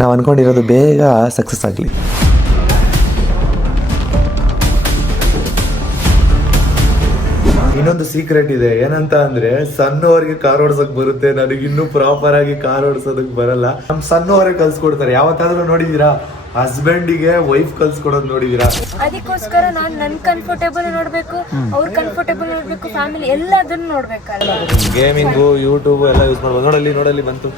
ನಾವು ಅನ್ಕೊಂಡಿರೋದು ಬೇಗ ಸಕ್ಸಸ್ ಆಗಲಿ. ಇನ್ನೊಂದು ಸೀಕ್ರೆಟ್ ಇದೆ, ಏನಂತ ಅಂದ್ರೆ ಸಣ್ಣವರಿಗೆ ಕಾರ್ ಓಡಿಸಕ್ ಬರುತ್ತೆ, ನನಗೆ ಇನ್ನೂ ಪ್ರಾಪರ್ ಆಗಿ ಕಾರ್ ಓಡಿಸೋದಕ್ ಬರಲ್ಲ. ನಮ್ ಸಣ್ಣವರೇ ಕಲ್ಸ್ಕೊಡ್ತಾರೆ. ಯಾವತ್ತಾದ್ರೂ ನೋಡಿದೀರಾ ಹಸ್ಬೆಂಡಿಗೆ ವೈಫ್ ಕಲ್ಸ್ಕೊಡೋದು ನೋಡಿದೀರಾ? ಅದಕ್ಕೋಸ್ಕರ ನಾನು ನನ್ ಕಂಫರ್ಟೇಬಲ್ ನೋಡ್ಬೇಕು, ಅವ್ರ ಕಂಫರ್ಟೇಬಲ್ ನೋಡ್ಬೇಕು, ಫ್ಯಾಮಿಲಿ ಎಲ್ಲದನ್ನು ನೋಡ್ಬೇಕಲ್ಲ. ಗೇಮಿಂಗು, ಯೂಟ್ಯೂಬ್ ಎಲ್ಲ ಯೂಸ್ ಮಾಡ್ಬೋದು. ನೋಡಲ್ಲಿ ಬಂತು.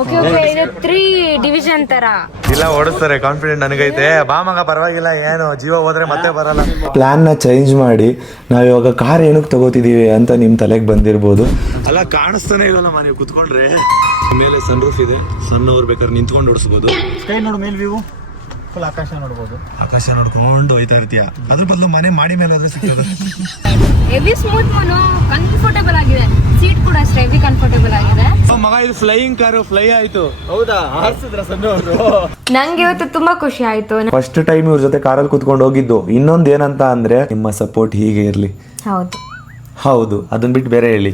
ಓಕೆ ಓಕೆ, ಇದು 3 ಡಿವಿಷನ್ ತರ ಇಲ್ಲ ಓಡಿಸ್ತಾರೆ, ಕಾನ್ಫಿಡೆಂಟ್ ನನಗೈತೆ. ಬಾ ಮಗ ಪರವಾಗಿಲ್ಲ, ಏನು ಜೀವ ಹೋದ್ರೆ ಮತ್ತೆ ಬರಲ್ಲ. ಪ್ಲಾನ್ ನ ಚೇಂಜ್ ಮಾಡಿ ನಾವ್ ಇವಾಗ ಕಾರ್ ಏನಕ್ಕೆ ತಗೋತಿದೀವಿ ಅಂತ ನಿಮ್ ತಲೆಗೆ ಬಂದಿರ್ಬೋದು. ಅಲ್ಲ ಕಾಣಿಸ್ತಾನೆ ಇಲ್ಲಮ್ಮ, ನೀವು ಕುತ್ಕೊಂಡ್ರೆ ಮೇಲೆ ಸನ್ ರೂಫ್ ಇದೆ, ಸಣ್ಣವ್ರು ಬೇಕಾದ್ರೆ ನಿಂತ್ಕೊಂಡು ಓಡಿಸ್ಬೋದು. ಸ್ಕೈ ನೋಡು, ಮೇಲ್ ವ್ಯೂ ಫುಲ್ ಆಕಾಶ ನೋಡ್ಬೋದು. ಆಕಾಶ ನೋಡ್ಕೊಂಡು ಹೋಯ್ತಾ ಇರ್ತೀಯ, ಅದ್ರ ಬದಲು ಮನೆ ಮಾಡಿ ಮೇಲೆ ಹೋದ್ರೆ ಸಿಗ್ತದೆ. ಹೆವಿ ಸ್ಮೂತ್ ಮನು, ಕಂಫರ್ಟೇಬಲ್ ಆಗಿದೆ. ಸೀಟ್ ಕೂಡ ಅಷ್ಟೇ ಹೆವಿ ಕಂಫರ್ಟೇಬಲ್ ಆಗಿದೆ. ಮಗ ಇದು ಫ್ಲೈಯಿಂಗ್ ಕಾರು, ಫ್ಲೈ ಆಯ್ತು. ಹೌದಾ? ಹಾರಿಸಿದ್ರ ಸಣ್ಣವರು? ನಂಗೆ ಇವತ್ತು ತುಂಬಾ ಖುಷಿ ಆಯ್ತು. ಫಸ್ಟ್ ಟೈಮ್ ಇವ್ರ ಜೊತೆ ಕಾರಲ್ಲಿ ಕುತ್ಕೊಂಡು ಹೋಗಿದ್ದು. ಇನ್ನೊಂದು ಏನಂತ ಅಂದ್ರೆ ನಿಮ್ಮ ಸಪೋರ್ಟ್ ಹೀಗೆ ಇರ್ಲಿ. ಹೌದು, ಅದನ್ನ ಬಿಟ್ಟು ಬೇರೆ ಹೇಳಿ.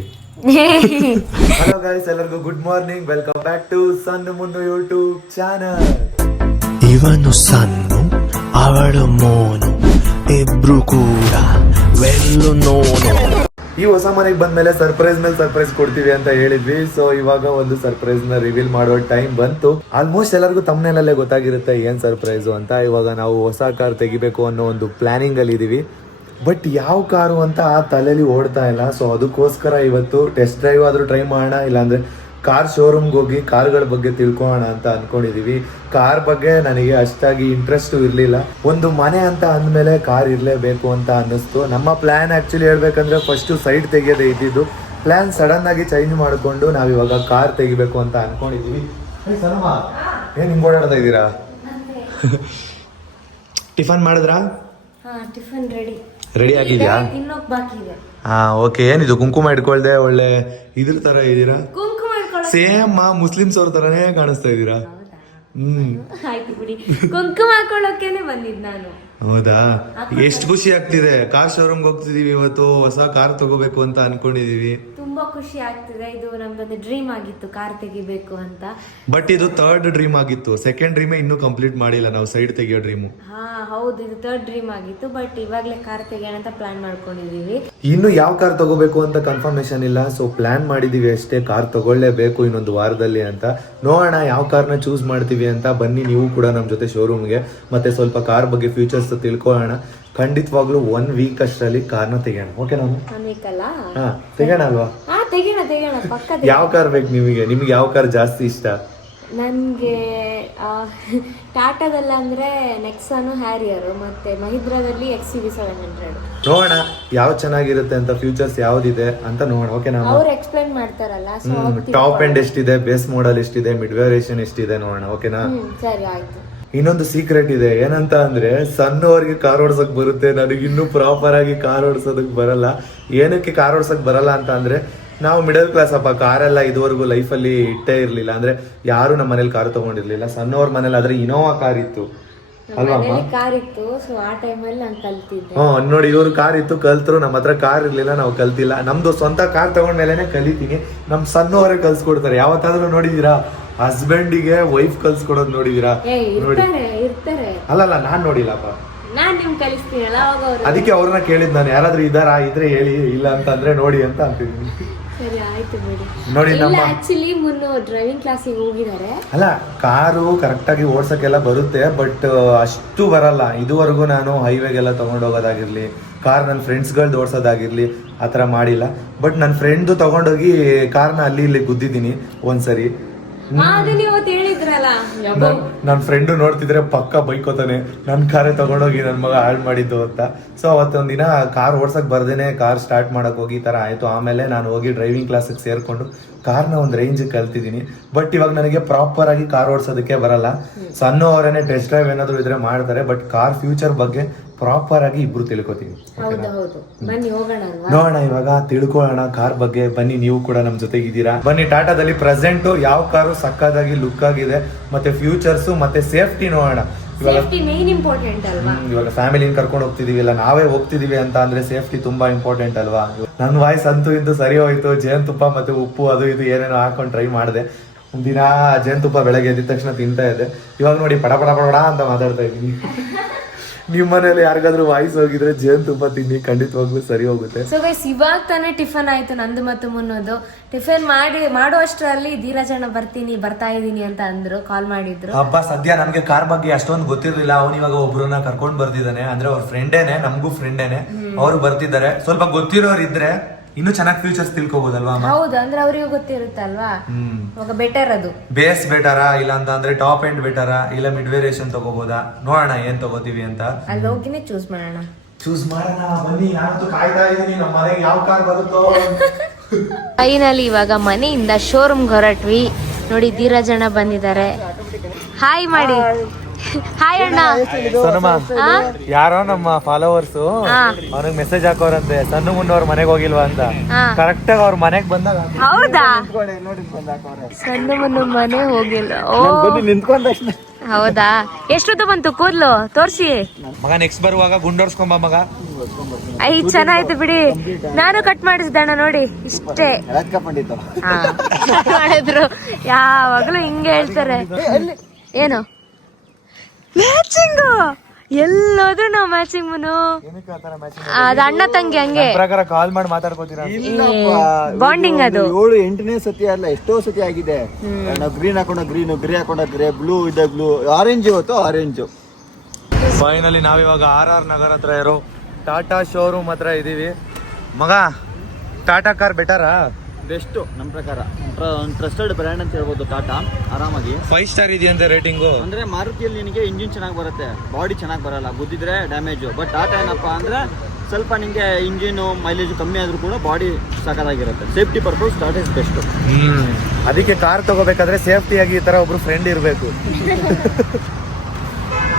ಹಲೋ ಗೈಸ್, ಎಲ್ಲರಿಗೂ good morning. Welcome back to Sannu Munnu YouTube channel. ಇವನು ಸನ್ನು, ಅವಳು ಮೋನು, ಇಬ್ರು ಕೂಡ ವೆಲ್ಲು ನೋನು. ಈ ಹೊಸ ಮನೆಗೆ ಬಂದ್ಮೇಲೆ ಸರ್ಪ್ರೈಸ್ ಮೇಲೆ ಸರ್ಪ್ರೈಸ್ ಕೊಡ್ತೀವಿ ಅಂತ ಹೇಳಿದ್ವಿ. ಸೊ ಇವಾಗ ಒಂದು ಸರ್ಪ್ರೈಸ್ ನ ರಿವೀಲ್ ಮಾಡೋ ಟೈಮ್ ಬಂತು. ಆಲ್ಮೋಸ್ಟ್ ಎಲ್ಲರಿಗೂ ತಮ್ಮನೇಲಲ್ಲೇ ಗೊತ್ತಾಗಿರುತ್ತೆ ಏನ್ ಸರ್ಪ್ರೈಸು ಅಂತ. ಇವಾಗ ನಾವು ಹೊಸ ಕಾರ್ ತೆಗಿಬೇಕು ಅನ್ನೋ ಒಂದು ಪ್ಲಾನಿಂಗ್ ಅಲ್ಲಿ ಇದೀವಿ. ಬಟ್ ಯಾವ ಕಾರು ಅಂತ ಆ ತಲೆಯಲ್ಲಿ ಓಡ್ತಾ ಇಲ್ಲ. ಸೊ ಅದಕ್ಕೋಸ್ಕರ ಇವತ್ತು ಟೆಸ್ಟ್ ಡ್ರೈವ್ ಆದ್ರೂ ಟ್ರೈ ಮಾಡೋಣ, ಇಲ್ಲಾಂದ್ರೆ ಕಾರ್ ಶೋರೂಮ್ಗೆ ಹೋಗಿ ಕಾರ್ಗಳ ಬಗ್ಗೆ ತಿಳ್ಕೊಳ್ಳೋಣ ಅಂತ ಅನ್ಕೊಂಡಿದೀವಿ. ಕಾರ್ ಬಗ್ಗೆ ನನಗೆ ಅಷ್ಟಾಗಿ ಇಂಟ್ರೆಸ್ಟ್ ಇರಲಿಲ್ಲ. ಒಂದು ಮನೆ ಅಂತ ಅಂದಮೇಲೆ ಕಾರ್ ಇರಲೇಬೇಕು ಅಂತ ಅನ್ನಿಸ್ತು. ನಮ್ಮ ಪ್ಲಾನ್ ಆಕ್ಚುಲಿ ಹೇಳ್ಬೇಕಂದ್ರೆ ಫಸ್ಟ್ ಸೈಡ್ ತೆಗಿಯೋದೇ ಇದ್ದಿದ್ದು. ಪ್ಲಾನ್ ಸಡನ್ ಆಗಿ ಚೇಂಜ್ ಮಾಡಿಕೊಂಡು ನಾವಿವಾಗ ಕಾರ್ ತೆಗಿಬೇಕು ಅಂತ ಅನ್ಕೊಂಡಿದೀವಿ. ಏನ್ ಹಿಂಗ್ ಓಡಾಡ್ತಾ ಇದ್ದೀರಾ? ಟಿಫನ್ ಮಾಡಿದ್ರಾ? ಟಿಫನ್ ರೆಡಿ ಆಗಿದ್ಯಾ? ಇನ್ನೊಬ್ಬ ಬಾಕಿ ಇದೆ. ಹಾ ಓಕೆ. ಏನಿದು ಕುಂಕುಮ ಇಟ್ಕೊಳ್ದೆ ಒಳ್ಳೆ ಇದ್ರ ತರ ಇದೀರಾ? ಸೇಮ್ ಮುಸ್ಲಿಮ್ಸ್ ಅವ್ರ ತರನೇ ಕಾಣಿಸ್ತಾ ಇದೀರಾ. ಆಯ್ತು ಬಿಡಿ, ಕುಂಕುಮ ಹಾಕೊಳ್ಳೋಕೆನೆ ಬಂದಿದ್ ನಾನು. ಹೌದಾ? ಎಷ್ಟು ಖುಷಿ ಆಗ್ತಿದೆ. ಕಾರ್ ಶೋರೂಮ್ ಹೋಗ್ತಿದೀವಿ ಇವತ್ತು, ಹೊಸ ಕಾರ್ ತಗೋಬೇಕು ಅಂತ ಅನ್ಕೊಂಡಿದೀವಿ. ತುಂಬಾ ಖುಷಿ ಆಗ್ತಿದೆ. ಇದು ನಮ್ದೊಂದು ಡ್ರೀಮ್ ಆಗಿತ್ತು, ಕಾರ್ ತೆಗಿಬೇಕು ಅಂತ. ಬಟ್ ಇದು ಥರ್ಡ್ ಡ್ರೀಮ್ ಆಗಿತ್ತು. ಸೆಕೆಂಡ್ ಡ್ರೀಮ್ ಇನ್ನೂ ಕಂಪ್ಲೀಟ್ ಮಾಡಿಲ್ಲ ನಾವು, ಸೈಡ್ ತೆಗಿಯೋ ಡ್ರೀಮು. ಹಾ ಹೌದು, ಇದು ಥರ್ಡ್ ಡ್ರೀಮ್ ಆಗಿತ್ತು. ಬಟ್ ಇವಾಗ್ಲೇ ಕಾರ್ ತೆಗಿಯೋಣ ಅಂತ ಪ್ಲಾನ್ ಮಾಡ್ಕೊಂಡಿದೀವಿ. ಇನ್ನು ಯಾವ ಕಾರ್ ತಗೋಬೇಕು ಅಂತ ಕನ್ಫರ್ಮೇಶನ್ ಇಲ್ಲ. ಸೊ ಪ್ಲಾನ್ ಮಾಡಿದೀವಿ ಅಷ್ಟೇ, ಕಾರ್ ತಗೊಳ್ಳೇಬೇಕು ಇನ್ನೊಂದು ವಾರದಲ್ಲಿ ಅಂತ. ನೋಡೋಣ ಯಾವ ಕಾರ್ನ ಚೂಸ್ ಮಾಡ್ತೀವಿ ಅಂತ. ಬನ್ನಿ ನೀವು ಕೂಡ ನಮ್ಮ ಜೊತೆ ಶೋರೂಮ್ಗೆ, ಮತ್ತೆ ಸ್ವಲ್ಪ ಕಾರ್ ಬಗ್ಗೆ ಫ್ಯೂಚರ್ಸ್ ತಿಳ್ಕೊಳ್ಳೋಣ. ಖಂಡಿತವಾಗ್ಲೂ 1 ವೀಕ್ ಅಷ್ಟರಲ್ಲಿ ಕಾರ್ನ ತೆಗೋಣ. ಓಕೆ ನಾನು ತೆಗೋಣ ಅಲ್ವಾ? ತೆಗೋಣ ಪಕ್ಕ. ಯಾವ ಕಾರ್ ಬೇಕು ನಿಮಗೆ ಯಾವ ಕಾರ್ ಜಾಸ್ತಿ ಇಷ್ಟ? ನನ್ಗೆ ಟಾಟಾದಲ್ಲ ಅಂದ್ರೆ ನೆಕ್ಸಾನು, ಹ್ಯಾರಿಯರ್, ಮತ್ತೆ ಮಹಿಂದ್ರಾದಲ್ಲಿ XUV700. ನೋಡೋಣ ಯಾವ ಚೆನ್ನಾಗಿರುತ್ತೆ ಅಂತ, ಫ್ಯೂಚರ್ಸ್ ಯಾವ್ದಿದೆ ಅಂತ ನೋಡೋಣ. ಓಕೆ ನಾನು ಅವ್ರು ಎಕ್ಸ್ಪ್ಲೈನ್ ಮಾಡ್ತಾರಲ್ಲ. ಟಾಪ್ ಎಂಡ್ ಎಷ್ಟಿದೆ, ಬೇಸ್ ಮಾಡಲ್ ಎಷ್ಟಿದೆ, ಮಿಡ್ ವೇರಿಯೇಷನ್ ಎಷ್ಟಿದೆ ನೋಡೋಣ. ಓಕೆನಾ? ಸರಿ ಆಯ್ತು. ಇನ್ನೊಂದು ಸೀಕ್ರೆಟ್ ಇದೆ, ಏನಂತ ಅಂದ್ರೆ ಸಣ್ಣವರಿಗೆ ಕಾರ್ ಓಡಿಸಕ್ ಬರುತ್ತೆ, ನನಗೆ ಇನ್ನೂ ಪ್ರಾಪರ್ ಆಗಿ ಕಾರ್ ಓಡಿಸೋದಕ್ ಬರಲ್ಲ. ಏನಕ್ಕೆ ಕಾರ್ ಓಡಿಸಕ್ ಬರಲ್ಲ ಅಂತ ಅಂದ್ರೆ, ನಾವು ಮಿಡಲ್ ಕ್ಲಾಸ್ ಅಪ್ಪ. ಕಾರೆಲ್ಲ ಇದುವರೆಗೂ ಲೈಫಲ್ಲಿ ಇಟ್ಟೇ ಇರ್ಲಿಲ್ಲ. ಅಂದ್ರೆ ಯಾರು ನಮ್ಮ ಮನೇಲಿ ಕಾರ್ ತಗೊಂಡಿರ್ಲಿಲ್ಲ. ಸಣ್ಣವ್ರ ಮನೇಲಿ ಆದ್ರೆ ಇನೋವಾ ಕಾರ್ ಇತ್ತು ಅಲ್ವಾ? ಕಾರ್ ಇತ್ತು. ಸೊ ಆ ಟೈಮಲ್ಲಿ ನಾನು ಕಲ್ತಿದ್ದೆ. ನೋಡಿ, ಇವ್ರು ಕಾರ್ ಇತ್ತು, ಕಲ್ತರು. ನಮ್ಮ ಹತ್ರ ಕಾರ್ ಇರ್ಲಿಲ್ಲ, ನಾವು ಕಲ್ತಿಲ್ಲ. ನಮ್ದು ಸ್ವಂತ ಕಾರ್ ತಗೊಂಡ್ಮೇಲೆನೆ ಕಲಿತೀನಿ. ನಮ್ ಸಣ್ಣವರೇ ಕಲ್ಸ್ಕೊಡ್ತಾರೆ. ಯಾವತ್ತಾದ್ರೂ ನೋಡಿದೀರಾ ಹಸ್ಬೆಂಡಿಗೆ ವೈಫ್ ಕಲ್ಸ್ಕೊಡೋದು ನೋಡಿದೀರಾ? ನೋಡಿ, ಅಲ್ಲಲ್ಲ ನಾನ್ ನೋಡಿಲ್ಲಪ್ಪ. ನಾನ್ ನಿಮ್ ಕಲಿಸ್ತೀನಲ್ಲ, ಅದಕ್ಕೆ ಅವ್ರನ್ನ ಕೇಳಿದ್ ನಾನು, ಯಾರಾದ್ರೂ ಇದ್ರೆ ಹೇಳಿ, ಇಲ್ಲ ಅಂತ ಅಂದ್ರೆ ನೋಡಿ ಅಂತ ಅಂತಿದ್ದೀನಿ. ಸರಿ ಆಯ್ತು ಬಿಡಿ. ನೋಡಿ ನಮ್ಮ ಆಕ್ಚುಲಿ ಮುನ್ನು ಡ್ರೈವಿಂಗ್ ಕ್ಲಾಸಿಗೆ ಹೋಗಿದ್ದಾರೆ. ಅಲ್ಲ, ಕಾರು ಕರೆಕ್ಟ್ ಆಗಿ ಓಡ್ಸಕ್ಕೆಲ್ಲ ಬರುತ್ತೆ, ಬಟ್ ಅಷ್ಟು ಬರಲ್ಲ. ಇದುವರೆಗೂ ನಾನು ಹೈವೇಗೆಲ್ಲ ತಗೊಂಡೋಗೋದಾಗಿರ್ಲಿ, ಕಾರ್ ನನ್ನ ಫ್ರೆಂಡ್ಸ್ಗಳ್ದು ಓಡಿಸೋದಾಗಿರ್ಲಿ, ಆ ಥರ ಮಾಡಿಲ್ಲ. ಬಟ್ ನನ್ನ ಫ್ರೆಂಡ್ದು ತಗೊಂಡೋಗಿ ಕಾರ್ನ ಅಲ್ಲಿ ಇಲ್ಲಿ ಗುದ್ದಿದ್ದೀನಿ ಒಂದ್ಸರಿ. ನನ್ನ ಫ್ರೆಂಡು ನೋಡ್ತಿದ್ರೆ ಪಕ್ಕ ಬೈಕೋತಾನೆ, ನನ್ನ ಕಾರೇ ತಗೊಂಡೋಗಿ ನನ್ನ ಮಗ ಹಾಳು ಮಾಡಿದ್ದು ಅಂತ. ಸೊ ಅವತ್ತೊಂದಿನ ಕಾರ್ ಓಡ್ಸಕ್ ಬರ್ದೇನೆ ಕಾರ್ ಸ್ಟಾರ್ಟ್ ಮಾಡಕ್ ಹೋಗಿ ಈ ತರ ಆಯ್ತು. ಆಮೇಲೆ ನಾನು ಹೋಗಿ ಡ್ರೈವಿಂಗ್ ಕ್ಲಾಸಿಗೆ ಸೇರ್ಕೊಂಡು ಕಾರ್ನ ಒಂದು ರೇಂಜ್ ಕಲ್ತಿದ್ದೀನಿ. ಬಟ್ ಇವಾಗ ನನಗೆ ಪ್ರಾಪರ್ ಆಗಿ ಕಾರ್ ಓಡಿಸೋದಕ್ಕೆ ಬರಲ್ಲ. ಸಣ್ಣವರೇನೆ ಟೆಸ್ಟ್ ಡ್ರೈವ್ ಏನಾದ್ರು ಇದ್ರೆ ಮಾಡ್ತಾರೆ. ಬಟ್ ಕಾರ್ ಫ್ಯೂಚರ್ ಬಗ್ಗೆ ಪ್ರಾಪರ್ ಆಗಿ ಇಬ್ರು ತಿಳ್ಕೊತೀವಿ. ನೋಡೋಣ ಇವಾಗ ತಿಳ್ಕೊಳ್ಳೋಣ ಕಾರ್ ಬಗ್ಗೆ. ಬನ್ನಿ, ನೀವು ಕೂಡ ನಮ್ ಜೊತೆಗಿದ್ದೀರಾ. ಬನ್ನಿ, ಟಾಟಾದಲ್ಲಿ ಪ್ರೆಸೆಂಟ್ ಯಾವ ಕಾರು ಸಕ್ಕದಾಗಿ ಲುಕ್ ಆಗಿದೆ, ಮತ್ತೆ ಫ್ಯೂಚರ್ಸ್ ಮತ್ತೆ ಸೇಫ್ಟಿ ನೋಡೋಣ. ಇವಾಗ ಫ್ಯಾಮಿಲಿನ ಕರ್ಕೊಂಡು ಹೋಗ್ತಿದೀವಿ, ಇಲ್ಲ ನಾವೇ ಹೋಗ್ತಿದೀವಿ ಅಂತ ಅಂದ್ರೆ ಸೇಫ್ಟಿ ತುಂಬಾ ಇಂಪಾರ್ಟೆಂಟ್ ಅಲ್ವಾ? ನನ್ನ ವಾಯ್ಸ್ ಅಂತೂ ಇಂತೂ ಸರಿ ಹೋಯ್ತು. ಜೇನುತುಪ್ಪ ಮತ್ತೆ ಉಪ್ಪು ಅದು ಇದು ಏನೇನೋ ಹಾಕೊಂಡು ಟ್ರೈ ಮಾಡಿದೆ. ದಿನ ಜೇನುತುಪ್ಪ ಬೆಳಗ್ಗೆ ಎದ್ದ ತಕ್ಷಣ ತಿಂತಾ ಇದ್ದೆ. ಇವಾಗ ನೋಡಿ ಪಡ ಪಡ ಪಡ ಅಂತ ಮಾತಾಡ್ತಾ ಇದ್ದೀನಿ. ನಿಮ್ಮ ಮನೇಲಿ ಯಾರಿಗಾದ್ರೂ ವಾಯ್ಸ್ ಹೋಗಿದ್ರೆ ಜೇನುತುಪ್ಪ ತಿನ್ನಿ, ಖಂಡಿತವಾಗ್ಲೂ ಸರಿ ಹೋಗುತ್ತೆ. ಸೊ ಗೈಸ್, ಇವಾಗ ತಾನೇ ಟಿಫನ್ ಆಯ್ತು ನಂದು ಮತ್ತು ಮುನ್ನೋದು. ಟಿಫನ್ ಮಾಡುವಷ್ಟರಲ್ಲಿ ಧೀರಜಣ್ಣ ಬರ್ತಾ ಇದೀನಿ ಅಂತ ಅಂದ್ರು, ಕಾಲ್ ಮಾಡಿದ್ರು. ಹಬ್ಬ ಸದ್ಯ ನಮ್ಗೆ ಕಾರ್ ಬಗ್ಗೆ ಅಷ್ಟೊಂದು ಗೊತ್ತಿರ್ಲಿಲ್ಲ. ಅವ್ನು ಇವಾಗ ಒಬ್ರನ್ನ ಕರ್ಕೊಂಡ್ ಬರ್ತಿದ್ದಾನೆ, ಅಂದ್ರೆ ಅವ್ರ ಫ್ರೆಂಡೇನೆ, ನಮಗೂ ಫ್ರೆಂಡೇನೆ. ಅವ್ರು ಬರ್ತಿದ್ದಾರೆ. ಸ್ವಲ್ಪ ಗೊತ್ತಿರೋರು ಇದ್ರೆ ಇನ್ನು ಚೆನ್ನಾಗಿ ಫ್ಯೂಚರ್ಸ್ ತಿಳ್ಕೊಬಹುದಲ್ವಾ? ಹೌದು, ಅಂದ್ರೆ ಅವ್ರಿಗೆ ಗೊತ್ತಿರುತ್ತಲ್ವಾ, ಇವಾಗ ಬೆಟರ್ ಅದು. ಬೇಸ್ ಬೆಟರಾ ಇಲ್ಲ ಅಂತ ಅಂದ್ರೆ ಟಾಪ್ ಎಂಡ್ ಬೆಟರಾ ಇಲ್ಲ ಮಿಡ್ ವೇರಿಯೇಷನ್ ತಗೋಬಹುದಾ? ನೋಡೋಣ ಏನ್ ತಗೋತೀವಿ ಅಂತ. ಅಲ್ಲಿ ಹೋಗಿನೇ ಚೂಸ್ ಮಾಡೋಣ. ಬನ್ನಿ, ನಾನು ಕಾಯ್ತಾ ಇದೀನಿ ನಮ್ಮ ಮನೆಗೆ ಯಾವ ಕಾರ್ ಬರುತ್ತೋ. ಫೈನಲಿ ಇವಾಗ ಮನೆಯಿಂದ ಶೋರೂಮ್ಗೆ ಹೊರಟ್ವಿ. ನೋಡಿ ಧೀರಜಣ್ಣ ಬಂದಿದ್ದಾರೆ. ಹಾಯ್ ಮಾಡಿ. ಹಾಯ್ ಅಣ್ಣ. ಯಾರೋ ನಮ್ಮ ಫಾಲೋವರ್ಸ್ ಅವ್ರಿಗೆ ಮೆಸೇಜ್ ಹಾಕೋರಂತೆ, ಸಣ್ಣ ಮುನ್ನವ್ರ ಮನೆಗೆ ಹೋಗಿಲ್ವಾ ಅಂತ. ಕರೆಕ್ಟ್ ಆಗಿ ಅವ್ರ ಮನೆಗೆ ಬಂದಾಗ ಹೌದಾ, ಸಣ್ಣ ಮುನ್ನ ಮನೆ ಹೋಗಿಲ್ಲ. ಹೌದಾ, ಎಷ್ಟೊತ್ತು ಬಂತು ಕೂದ್ಲು ತೋರ್ಸಿ. ಮಗ ನೆಕ್ಸ್ಟ್ ಬರುವಾಗ ಗುಂಡೋರ್ಸ್ಕೊಂಬ ಮಗ. ಐ ಚೆನ್ನಾಯ್ತು ಬಿಡಿ, ನಾನು ಕಟ್ ಮಾಡಿಸ್ದಣ್ಣ ನೋಡಿ ಇಷ್ಟೇ. ಮಾಡಿದ್ರು ಯಾವಾಗ್ಲೂ ಹಿಂಗೆ ಹೇಳ್ತಾರೆ. ಏನು ಮ್ಯಾಚಿಂಗ್, ಎಲ್ಲೋದ್ರು ನಾವು ಮ್ಯಾಚಿಂಗ್ ಮುನು. ಅದ ಅಣ್ಣ ತಂಗಿ ಹಂಗೆ ಕಾಲ್ ಮಾಡಿ ಮಾತಾಡ್ಕೋತೀರಾ? ಬಾಂಡಿಂಗ್ ಅದು. 7-8ನೇ ಸತಿ ಅಲ್ಲ, ಎಷ್ಟೋ ಸತಿ ಆಗಿದೆ. ನಾವು ಗ್ರೀನ್ ಹಾಕೊಂಡ ಗ್ರೀನ್, ಗ್ರೇ ಹಾಕೊಂಡ ಗ್ರೇ, ಬ್ಲೂ ಇದೆ ಬ್ಲೂ, ಆರೆಂಜ್ ಇವತ್ತು ಆರೆಂಜ್. ಫೈನಲಿ ನಾವಿವಾಗ RR ನಗರ್ ಹತ್ರ ಇರೋ ಟಾಟಾ ಶೋರೂಮ್ ಹತ್ರ ಇದೀವಿ. ಮಗ, ಟಾಟಾ ಕಾರ್ ಬೆಟರಾ? ಬೆಸ್ಟ್ ನಮ್ಮ ಪ್ರಕಾರ. ಟ್ರಸ್ಟೆಡ್ ಬ್ರ್ಯಾಂಡ್ ಅಂತ ಹೇಳ್ಬೋದು ಟಾಟಾ. ಆರಾಮಾಗಿ 5 ಸ್ಟಾರ್ ಇದೆಯಂತೆ ರೇಟಿಂಗು. ಅಂದ್ರೆ ಮಾರುತಿಯಲ್ಲಿ ನಿನಗೆ ಇಂಜಿನ್ ಚೆನ್ನಾಗಿ ಬರುತ್ತೆ, ಬಾಡಿ ಚೆನ್ನಾಗಿ ಬರಲ್ಲ, ಗುದ್ದಿದ್ರೆ ಡ್ಯಾಮೇಜು. ಬಟ್ ಟಾಟಾ ಏನಪ್ಪಾ ಅಂದ್ರೆ ಸ್ವಲ್ಪ ನಿಮಗೆ ಇಂಜಿನ್ ಮೈಲೇಜ್ ಕಮ್ಮಿ ಆದ್ರೂ ಕೂಡ ಬಾಡಿ ಸಾಕಾಗಿರುತ್ತೆ. Safety purpose Tata is best. ಅದಕ್ಕೆ ಕಾರ್ ತಗೋಬೇಕಾದ್ರೆ ಸೇಫ್ಟಿಯಾಗಿ ಈ ತರ ಒಬ್ರು ಫ್ರೆಂಡ್ ಇರಬೇಕು.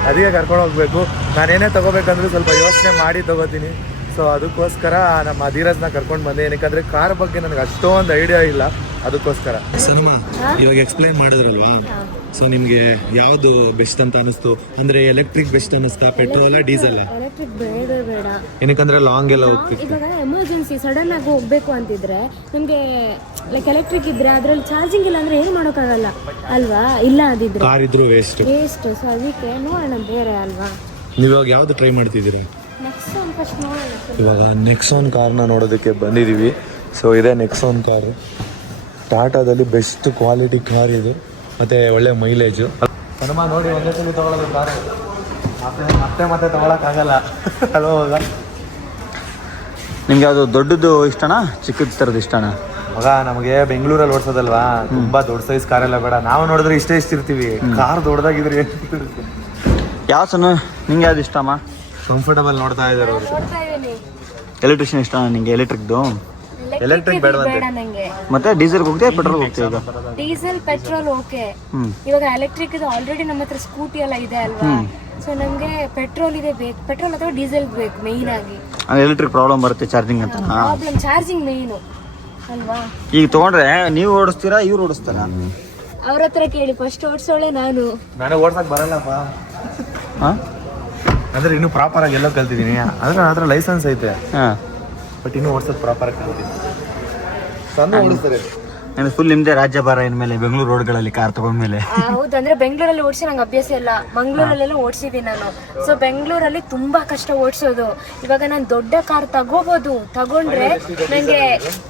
ಅದಕ್ಕೆ ಕರ್ಕೊಂಡು ಹೋಗ್ಬೇಕು. ನಾನೇನೇ ತಗೋಬೇಕಂದ್ರೂ ಸ್ವಲ್ಪ ಯೋಚನೆ ಮಾಡಿ ತಗೋತೀನಿ. ಸೊ ಅದಕ್ಕೋಸ್ಕರ ನಮ್ಮ ಧೀರಜ್ನ ಕರ್ಕೊಂಡು ಬಂದೆ. ಏನಕ್ಕಂದ್ರೆ ಕಾರ್ ಬಗ್ಗೆ ನನಗೆ ಅಷ್ಟೊಂದು ಐಡಿಯಾ ಇಲ್ಲ, ಅದಕ್ಕೋಸ್ಕರ. ಸನಿಮಾ, ಇವಾಗ ಎಕ್ಸ್ಪ್ಲೈನ್ ಮಾಡಿದ್ರಲ್ವಾ, ಸೊ ನಿಮ್ಗೆ ಯಾವ್ದು ಬೆಸ್ಟ್ ಅಂತ ಅನಿಸ್ತು? ಅಂದ್ರೆ ಎಲೆಕ್ಟ್ರಿಕ್ ಬೆಸ್ಟ್ ಅನಿಸ್ತಾ, ಪೆಟ್ರೋಲ್ ಡೀಸೆಲ್? ಎಲೆಕ್ಟ್ರಿಕ್ ಬೇಡ ಬೇಡ, ಏನಕ್ಕಂದ್ರೆ ಲಾಂಗ್ ಎಲ್ಲ ಹೋಗ್ತೀವಿ. ಇವಾಗ ಎಮರ್ಜೆನ್ಸಿ ಸಡನ್ ಆಗಿ ಹೋಗ್ಬೇಕು ಅಂತಿದ್ರೆ ನಿಮ್ಗೆ ಲೈಕ್ ಎಲೆಕ್ಟ್ರಿಕ್ ಇದ್ರೆ ಅದ್ರಲ್ಲಿ ಚಾರ್ಜಿಂಗ್ ಇಲ್ಲ ಅಂದ್ರೆ ಏನು ಮಾಡೋಕ್ಕಾಗಲ್ಲ ಅಲ್ವಾ? ಇಲ್ಲ ಅದಿದ್ರೆ ಕಾರ್ ಇದ್ರು ವೇಸ್ಟ್. ಸೊ ಅದಕ್ಕೆ ನೋಡೋಣ ಬೇರೆ ಅಲ್ವಾ. ನೀವಾಗ ಯಾವ್ದು ಟ್ರೈ ಮಾಡ್ತಿದ್ದೀರಾ? ಇವಾಗ ನೆಕ್ಸಾನ್ ಕಾರ್ನ ನೋಡೋದಕ್ಕೆ ಬಂದಿದ್ದೀವಿ. ಸೊ ಇದೇ ನೆಕ್ಸಾನ್ ಕಾರ್. ಟಾಟಾದಲ್ಲಿ ಬೆಸ್ಟ್ ಕ್ವಾಲಿಟಿ ಕಾರ್ ಇದು, ಮತ್ತೆ ಒಳ್ಳೆ ಮೈಲೇಜು. ಹನುಮ ನೋಡಿ, ಒಂದೇ ಸಲ ತಗೊಳ್ಳೋದು ಕಾರು, ಮತ್ತೆ ತಗೊಳಕ್ಕಾಗಲ್ಲ ಅಲ್ವಾ? ನಿಮ್ಗೆ ಯಾವುದು ದೊಡ್ಡದು ಇಷ್ಟನಾ, ಚಿಕ್ಕದ ಥರದ್ದು ಇಷ್ಟನಾ? ಮಗ, ನಮಗೆ ಬೆಂಗಳೂರಲ್ಲಿ ಓಡಿಸೋದಲ್ವಾ, ತುಂಬಾ ದೊಡ್ಡ ಸೈಜ್ ಕಾರೆಲ್ಲ ಬೇಡ. ನಾವು ನೋಡಿದ್ರೆ ಇಷ್ಟೇ ಇರ್ತೀವಿ. ಕಾರ್ ದೊಡ್ಡದಾಗಿದ್ರೆ ಯಾವ ಸಣ್ಣ ನಿಂಗೆ ಯಾವ್ದು ಇಷ್ಟಮ್ಮ? ಕಂಫರ್ಟಬಲ್ ನೋಡ್ತಾ ಇದ್ದಾರೆ ಅವರು. ಎಲೆಕ್ಟ್ರಿಷಿಯನ್ ಇಷ್ಟ ನಿಂಗೆ? ಎಲೆಕ್ಟ್ರಿಕ್ದು? ಎಲೆಕ್ಟ್ರಿಕ್ ಬೇಡ ನಂಗೆ. ಮತ್ತೆ ಡೀಸೆಲ್ ಹೋಗ್ತೀಯ, ಪೆಟ್ರೋಲ್ ಹೋಗ್ತೀಯ? ಈಗ ಡೀಸೆಲ್ ಪೆಟ್ರೋಲ್ ಓಕೆ. ಇವಾಗ ಎಲೆಕ್ಟ್ರಿಕ್ ಇದು ಆಲ್ರೆಡಿ ನಮ್ಮ ಹತ್ರ ಸ್ಕೂಟಿ ಎಲ್ಲ ಇದೆ ಅಲ್ವಾ. ಸೊ ನಮ್ಗೆ ಪೆಟ್ರೋಲ್ ಇದೆ ಬೇಕು, ಪೆಟ್ರೋಲ್ ಅಥವಾ ಡೀಸೆಲ್ ಬೇಕು ಮೇಯ್ನ್ ಆಗಿ. ಎಲೆಕ್ಟ್ರಿಕ್ ಪ್ರಾಬ್ಲಮ್ ಬರುತ್ತೆ ಚಾರ್ಜಿಂಗ್ ಅಂತ. ಪ್ರಾಬ್ಲಮ್ ಚಾರ್ಜಿಂಗ್ ಮೇಯ್ನು ಅಲ್ವಾ. ಈಗ ತಗೊಂಡ್ರೆ ನೀವು ಓಡಿಸ್ತೀರಾ, ಇವ್ರು ಓಡಿಸ್ತಾರಾ? ಅವ್ರ ಹತ್ರ ಕೇಳಿ, ಫಸ್ಟ್ ಓಡಿಸೋಳೆ ನಾನು. ಓಡ್ಸಕ್ ಬರಲ್ಲಪ್ಪ. ಅಂದ್ರೆ ಇನ್ನು ಪ್ರಾಪರ್ ಆಗಿ ಎಲ್ಲ ಕಲ್ತಿದ್ದೀನಿ. ಅಂದ್ರೆ ನನ್ನ ಹತ್ರ ಲೈಸೆನ್ಸ್ ಐತೆ, ಬಟ್ ಇನ್ನು ಓಡಿಸೋದು ಪ್ರಾಪರ್ ಆಗಿ ಕಲ್ತಿದ್ದೀನಿ. ಸಣ್ಣ ಓಡಿಸ್ತಾರೆ. ಫುಲ್ ನಿಮ್ದೇ ರಾಜ್ಯ ಭಾರ ಇನ್ಮೇಲೆ ಬೆಂಗಳೂರು ರೋಡ್ಗಳಲ್ಲಿ ಕಾರ್ ತಗೊಂಡ್ಮೇಲೆ. ಹೌದು, ಅಂದ್ರೆ ಬೆಂಗಳೂರಲ್ಲಿ ಓಡಿಸಿ ನಂಗೆ ಅಭ್ಯಾಸ ಇಲ್ಲ, ಮಂಗಳೂರಲ್ಲೆಲ್ಲ ಓಡಿಸಿದ್ದೀನಿ ನಾನು. ಸೊ ಬೆಂಗಳೂರಲ್ಲಿ ತುಂಬಾ ಕಷ್ಟ ಓಡಿಸೋದು. ಇವಾಗ ನಾನು ದೊಡ್ಡ ಕಾರ್ ತಗೊಂಡ್ರೆ ನಂಗೆ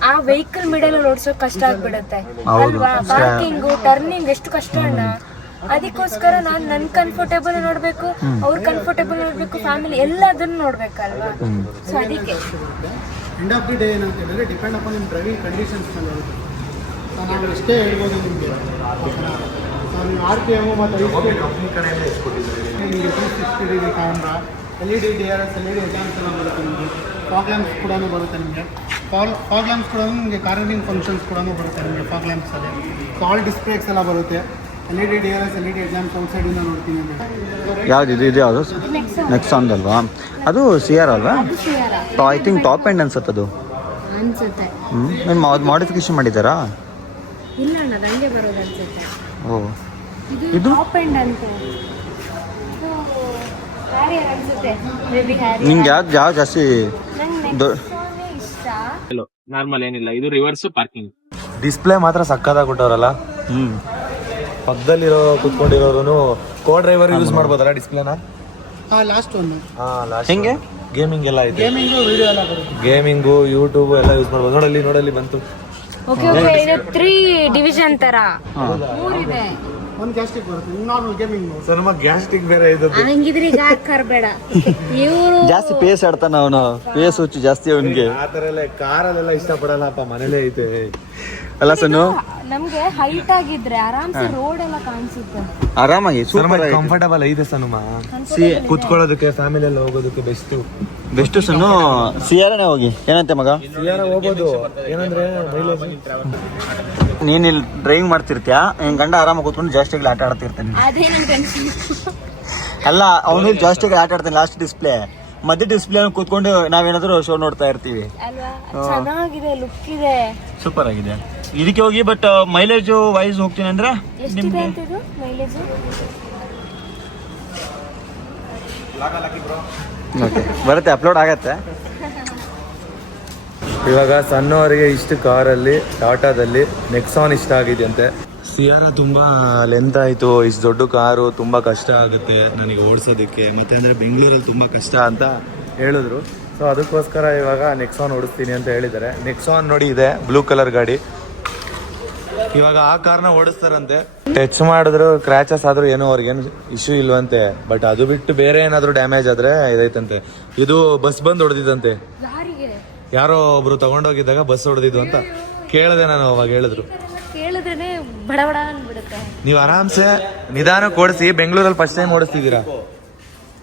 ಆ ವೆಹಿಕಲ್ ಮಿಡಲ್ ಅಲ್ಲಿ ಓಡಿಸೋಕ್ ಕಷ್ಟ ಆಗ್ಬಿಡುತ್ತೆ ಅಲ್ವಾ. ಪಾರ್ಕಿಂಗು, ಟರ್ನಿಂಗ್ ಎಷ್ಟು ಕಷ್ಟ ಅಣ್ಣ. ಅದಕ್ಕೋಸ್ಕರ ನಾನು ನನ್ ಕಂಫರ್ಟೇಬಲ್ ನೋಡ್ಬೇಕು, ಅವ್ರ ಕಂಫರ್ಟೇಬಲ್ ನೋಡ್ಬೇಕು, ಫ್ಯಾಮಿಲಿ ಎಲ್ಲದನ್ನು ನೋಡ್ಬೇಕಲ್ವಾ. ಸೊ ಅದಕ್ಕೆ ಎಂಡ್ ಆಫ್ ದಿ ಡೇ ಏನಂತ ಹೇಳಿದ್ರೆ ಡಿಪೆಂಡ್ ಅಪಾನ್ ನಿಮ್ಮ ಡ್ರೈವಿಂಗ್ ಕಂಡೀಷನ್ಸ್ ಮೇಲೆ ಇರುತ್ತೆ. ನಾವು ಎಷ್ಟೇ ಹೇಳ್ಬೋದು ನಿಮಗೆ, ನೀವು RPM ಮತ್ತು ನಿಮಗೆ 360 degree camera, LED DRS, LED exams ಎಲ್ಲ ಬರುತ್ತೆ ನಿಮಗೆ. ಫಾಗ್ ಲ್ಯಾಂಪ್ಸ್ ಕೂಡ ಬರುತ್ತೆ ನಿಮಗೆ. ಫಾಗ್ ಲ್ಯಾಂಪ್ಸ್ ಕೂಡ ನಿಮಗೆ ಕಾರ್ನಿಂಗ್ ಫಂಕ್ಷನ್ಸ್ ಕೂಡ ಬರುತ್ತೆ ನಿಮಗೆ ಫಾಗ್ ಲ್ಯಾಂಪ್ಸಲ್ಲಿ. ಆಲ್ ಡಿಸ್ಪ್ಲೇಕ್ಸ್ ಎಲ್ಲ ಬರುತ್ತೆ. LED DRS, LED ಎಕ್ಸಾಮ್ಸ್ ಔಟ್ಸೈಡಿಂದ ನೋಡ್ತೀನಿ. ಯಾವ್ದು ಇದು ಯಾವುದು? ನೆಕ್ಸಾನ್ ಅಲ್ವಾ? ಅದು CR ಅಲ್ವಾ? ಐ ಥಿಂಕ್ ಟಾಪ್ ಎಂಡ್ ಅನ್ಸುತ್ತೆ ಅದು. ಅನ್ಸುತ್ತೆ. ಮಾಡಿಫಿಕೇಶನ್ ಮಾಡಿದ್ದಾರಾ? ಇಲ್ಲ ಅಣ್ಣ, ಹಂಗೆ ಬರೋದು ಅನ್ಸುತ್ತೆ. ಓ, ಇದು ಟಾಪ್ ಎಂಡ್ ಅಂತ ಅನ್ಸುತ್ತೆ. ನಿಂಗೆ ಯಾವ್ದು ಜಾಸ್ತಿ ನಾರ್ಮಲ್ ಏನಿಲ್ಲ, ಇದು ರಿವರ್ಸ್ ಪಾರ್ಕಿಂಗ್. ಡಿಸ್ಪ್ಲೇ ಮಾತ್ರ ಸಕ್ಕತ್ತಾಗಿ ಕೊಟ್ಟವ್ರಲ್ಲ. ಪಕ್ಕದಲ್ಲಿರೋ ಕುತ್ಕೊಂಡಿರೋರು ಕೋ ಡ್ರೈವರ್ ಯೂಸ್ ಮಾಡ್ಬೋದಲ್ಲ ಡಿಸ್ಪ್ಲೇನ? ಹಾಂ ಲಾಸ್ಟ್ ಒನ್ ಹೆಂಗೆ? ಗೇಮಿಂಗ್ ಎಲ್ಲ ಐತೆ, ಗೇಮಿಂಗು ವಿಡಿಯೋ ಎಲ್ಲ ಬರುತ್ತೆ. ಗೇಮಿಂಗು ಯೂಟ್ಯೂಬ್ ಎಲ್ಲ ಯೂಸ್ ಮಾಡ್ಬೋದು. ನೋಡಲ್ಲಿ ಬಂತು. ಓಕೆ ಓಕೆ, ಇದು 3 ಡಿವಿಷನ್ ತರ 3 ಇದೆ. ಒಂದು ಗ್ಯಾಸ್ಟಿಕ್ ಬರುತ್ತೆ, ನಾರ್ಮಲ್ ಗೇಮಿಂಗ್ ಮೋಡ್. ಸೊ ನಮ್ಮ ಗ್ಯಾಸ್ಟಿಕ್ ಬೇರೆ ಇದು. ಹಂಗಿದ್ರೆ ಈಗ ಕರ್ಬೇಡ ಇವರು ಜಾಸ್ತಿ ಪೇಸ್ ಆಡ್ತಾನ ಅವನು, ಪೇಸ್ ಹುಚ್ಚು ಜಾಸ್ತಿ ಅವನಿಗೆ. ಆ ಥರ ಎಲ್ಲ ಕಾರಲ್ಲೆಲ್ಲ ಇಷ್ಟಪಡಲ್ಲಪ್ಪ, ಮನೇಲೇ ಐತೆ. ಅಲ್ಲ ಸನ್ನು, ನಮ್ಗೆ ಹೈಟ್ ಆಗಿದ್ರೆ ಆರಾಮ್ಸೆ ರೋಡ್ ಎಲ್ಲ ಕಾಣಿಸುತ್ತೆ. ಆರಾಮಾಗಿ ಸೂಪರ್ ಕಂಫರ್ಟಬಲ್ ಐತೆ ಸನುಮ, ಕುತ್ಕೊಳ್ಳೋದಕ್ಕೆ ಫ್ಯಾಮಿಲಿ ಎಲ್ಲ ಹೋಗೋದಕ್ಕೆ ಬೆಸ್ಟ್ ಸನ್ನು. ಸಿಯಾರನೇ ಹೋಗಿ, ಏನಂತೆ ಮಗ? ಸಿಯಾರ ಹೋಗ್ಬೋದು, ಏನಂದ್ರೆ ಮೈಲೇಜ್. ನೀನ್ ಇಲ್ಲಿ ಡ್ರೈವಿಂಗ್ ಮಾಡ್ತಿರ್ತೀಯ, ನಿನ್ ಗಂಡ ಆರಾಮಾಗಿ ಕೂತ್ಕೊಂಡು ಜಾಸ್ತಿಗಳು ಆಟ ಆಡ್ತಿರ್ತಾನೆ. ಅದೇ ನನ್ ಟೆನ್ಷನ್. ಅಲ್ಲ, ಅವನು ಜಾಸ್ತಿಗಳು ಆಟ ಆಡ್ತಾನೆ. ಲಾಸ್ಟ್ ಡಿಸ್ಪ್ಲೇ ಮಧ್ಯ ಡಿಸ್ಪ್ಲೇ ಕೂತ್ಕೊಂಡು ನಾವೇನಾದ್ರೂ ಶೋ ನೋಡ್ತಾ ಇರ್ತೀವಿ. ಅಲ್ವಾ, ಚೆನ್ನಾಗಿದೆ, ಲುಕ್ ಇದೆ, ಸೂಪರ್ ಆಗಿದೆ. ಇದಕ್ಕೆ ಹೋಗಿ, ಬಟ್ ಮೈಲೇಜ್ ವೈಸ್ ಹೋಗ್ತೀನಿ ಅಂದ್ರೆ ಎಷ್ಟಿದೆ ಅಂತ ಇದು ಮೈಲೇಜ್? ಬರುತ್ತೆ, ಅಪ್ಲೋಡ್ ಆಗತ್ತೆ. ಇವಾಗ ಸಣ್ಣವರಿಗೆ ಇಷ್ಟು ಕಾರಲ್ಲಿ ಟಾಟಾದಲ್ಲಿ ನೆಕ್ಸಾನ್ ಇಷ್ಟ ಆಗಿದೆಯಂತೆ. ಸಿಯಾರ ತುಂಬಾ ಲೆಂತ್ ಆಯ್ತು, ಇಷ್ಟು ದೊಡ್ಡ ಕಾರು ತುಂಬಾ ಕಷ್ಟ ಆಗುತ್ತೆ ನನಗೆ ಓಡಿಸೋದಕ್ಕೆ, ಮತ್ತೆ ಅಂದ್ರೆ ಬೆಂಗಳೂರಲ್ಲಿ ತುಂಬಾ ಕಷ್ಟ ಅಂತ ಹೇಳಿದ್ರು. ಸೊ ಅದಕ್ಕೋಸ್ಕರ ಇವಾಗ ನೆಕ್ಸಾನ್ ಓಡಿಸ್ತೀನಿ ಅಂತ ಹೇಳಿದ್ದಾರೆ. ನೆಕ್ಸಾನ್ ನೋಡಿ ಇದೆ, ಬ್ಲೂ ಕಲರ್ ಗಾಡಿ. ಇವಾಗ ಆ ಕಾರ್ನ ಓಡಿಸ್ತಾರಂತೆ. ಟಚ್ ಮಾಡಿದ್ರು ಕ್ರ್ಯಾಚಸ್ ಆದ್ರೂ ಏನೋ ಅವ್ರಿಗೇನು ಇಶ್ಯೂ ಇಲ್ವಂತೆ. ಬಟ್ ಅದು ಬಿಟ್ಟು ಬೇರೆ ಏನಾದ್ರು ಡ್ಯಾಮೇಜ್ ಆದ್ರೆ ಇದೈತಂತೆ. ಇದು ಬಸ್ ಬಂದು ಹೊಡೆದಿದ್ದಂತೆ, ಯಾರಿಗೆ ಯಾರೋ ಒಬ್ರು ತಗೊಂಡೋಗಿದ್ದಾಗ ಬಸ್ ಹೊಡೆದಿದ್ದು ಅಂತ ಕೇಳಿದೆ ನಾನು. ಅವಾಗ ಹೇಳಿದ್ರು, ಕೇಳಿದ್ರೇನೆ ಬಡ ಬಡ ಅನ್ಬಿಡುತ್ತೆ. ನೀವು ಆರಾಮ್ಸೆ ನಿಧಾನಕ್ಕೆ ಓಡಿಸಿ, ಬೆಂಗಳೂರಲ್ಲಿ ಫಸ್ಟ್ ಟೈಮ್ ಓಡಿಸ್ತಿದ್ದೀರಾ.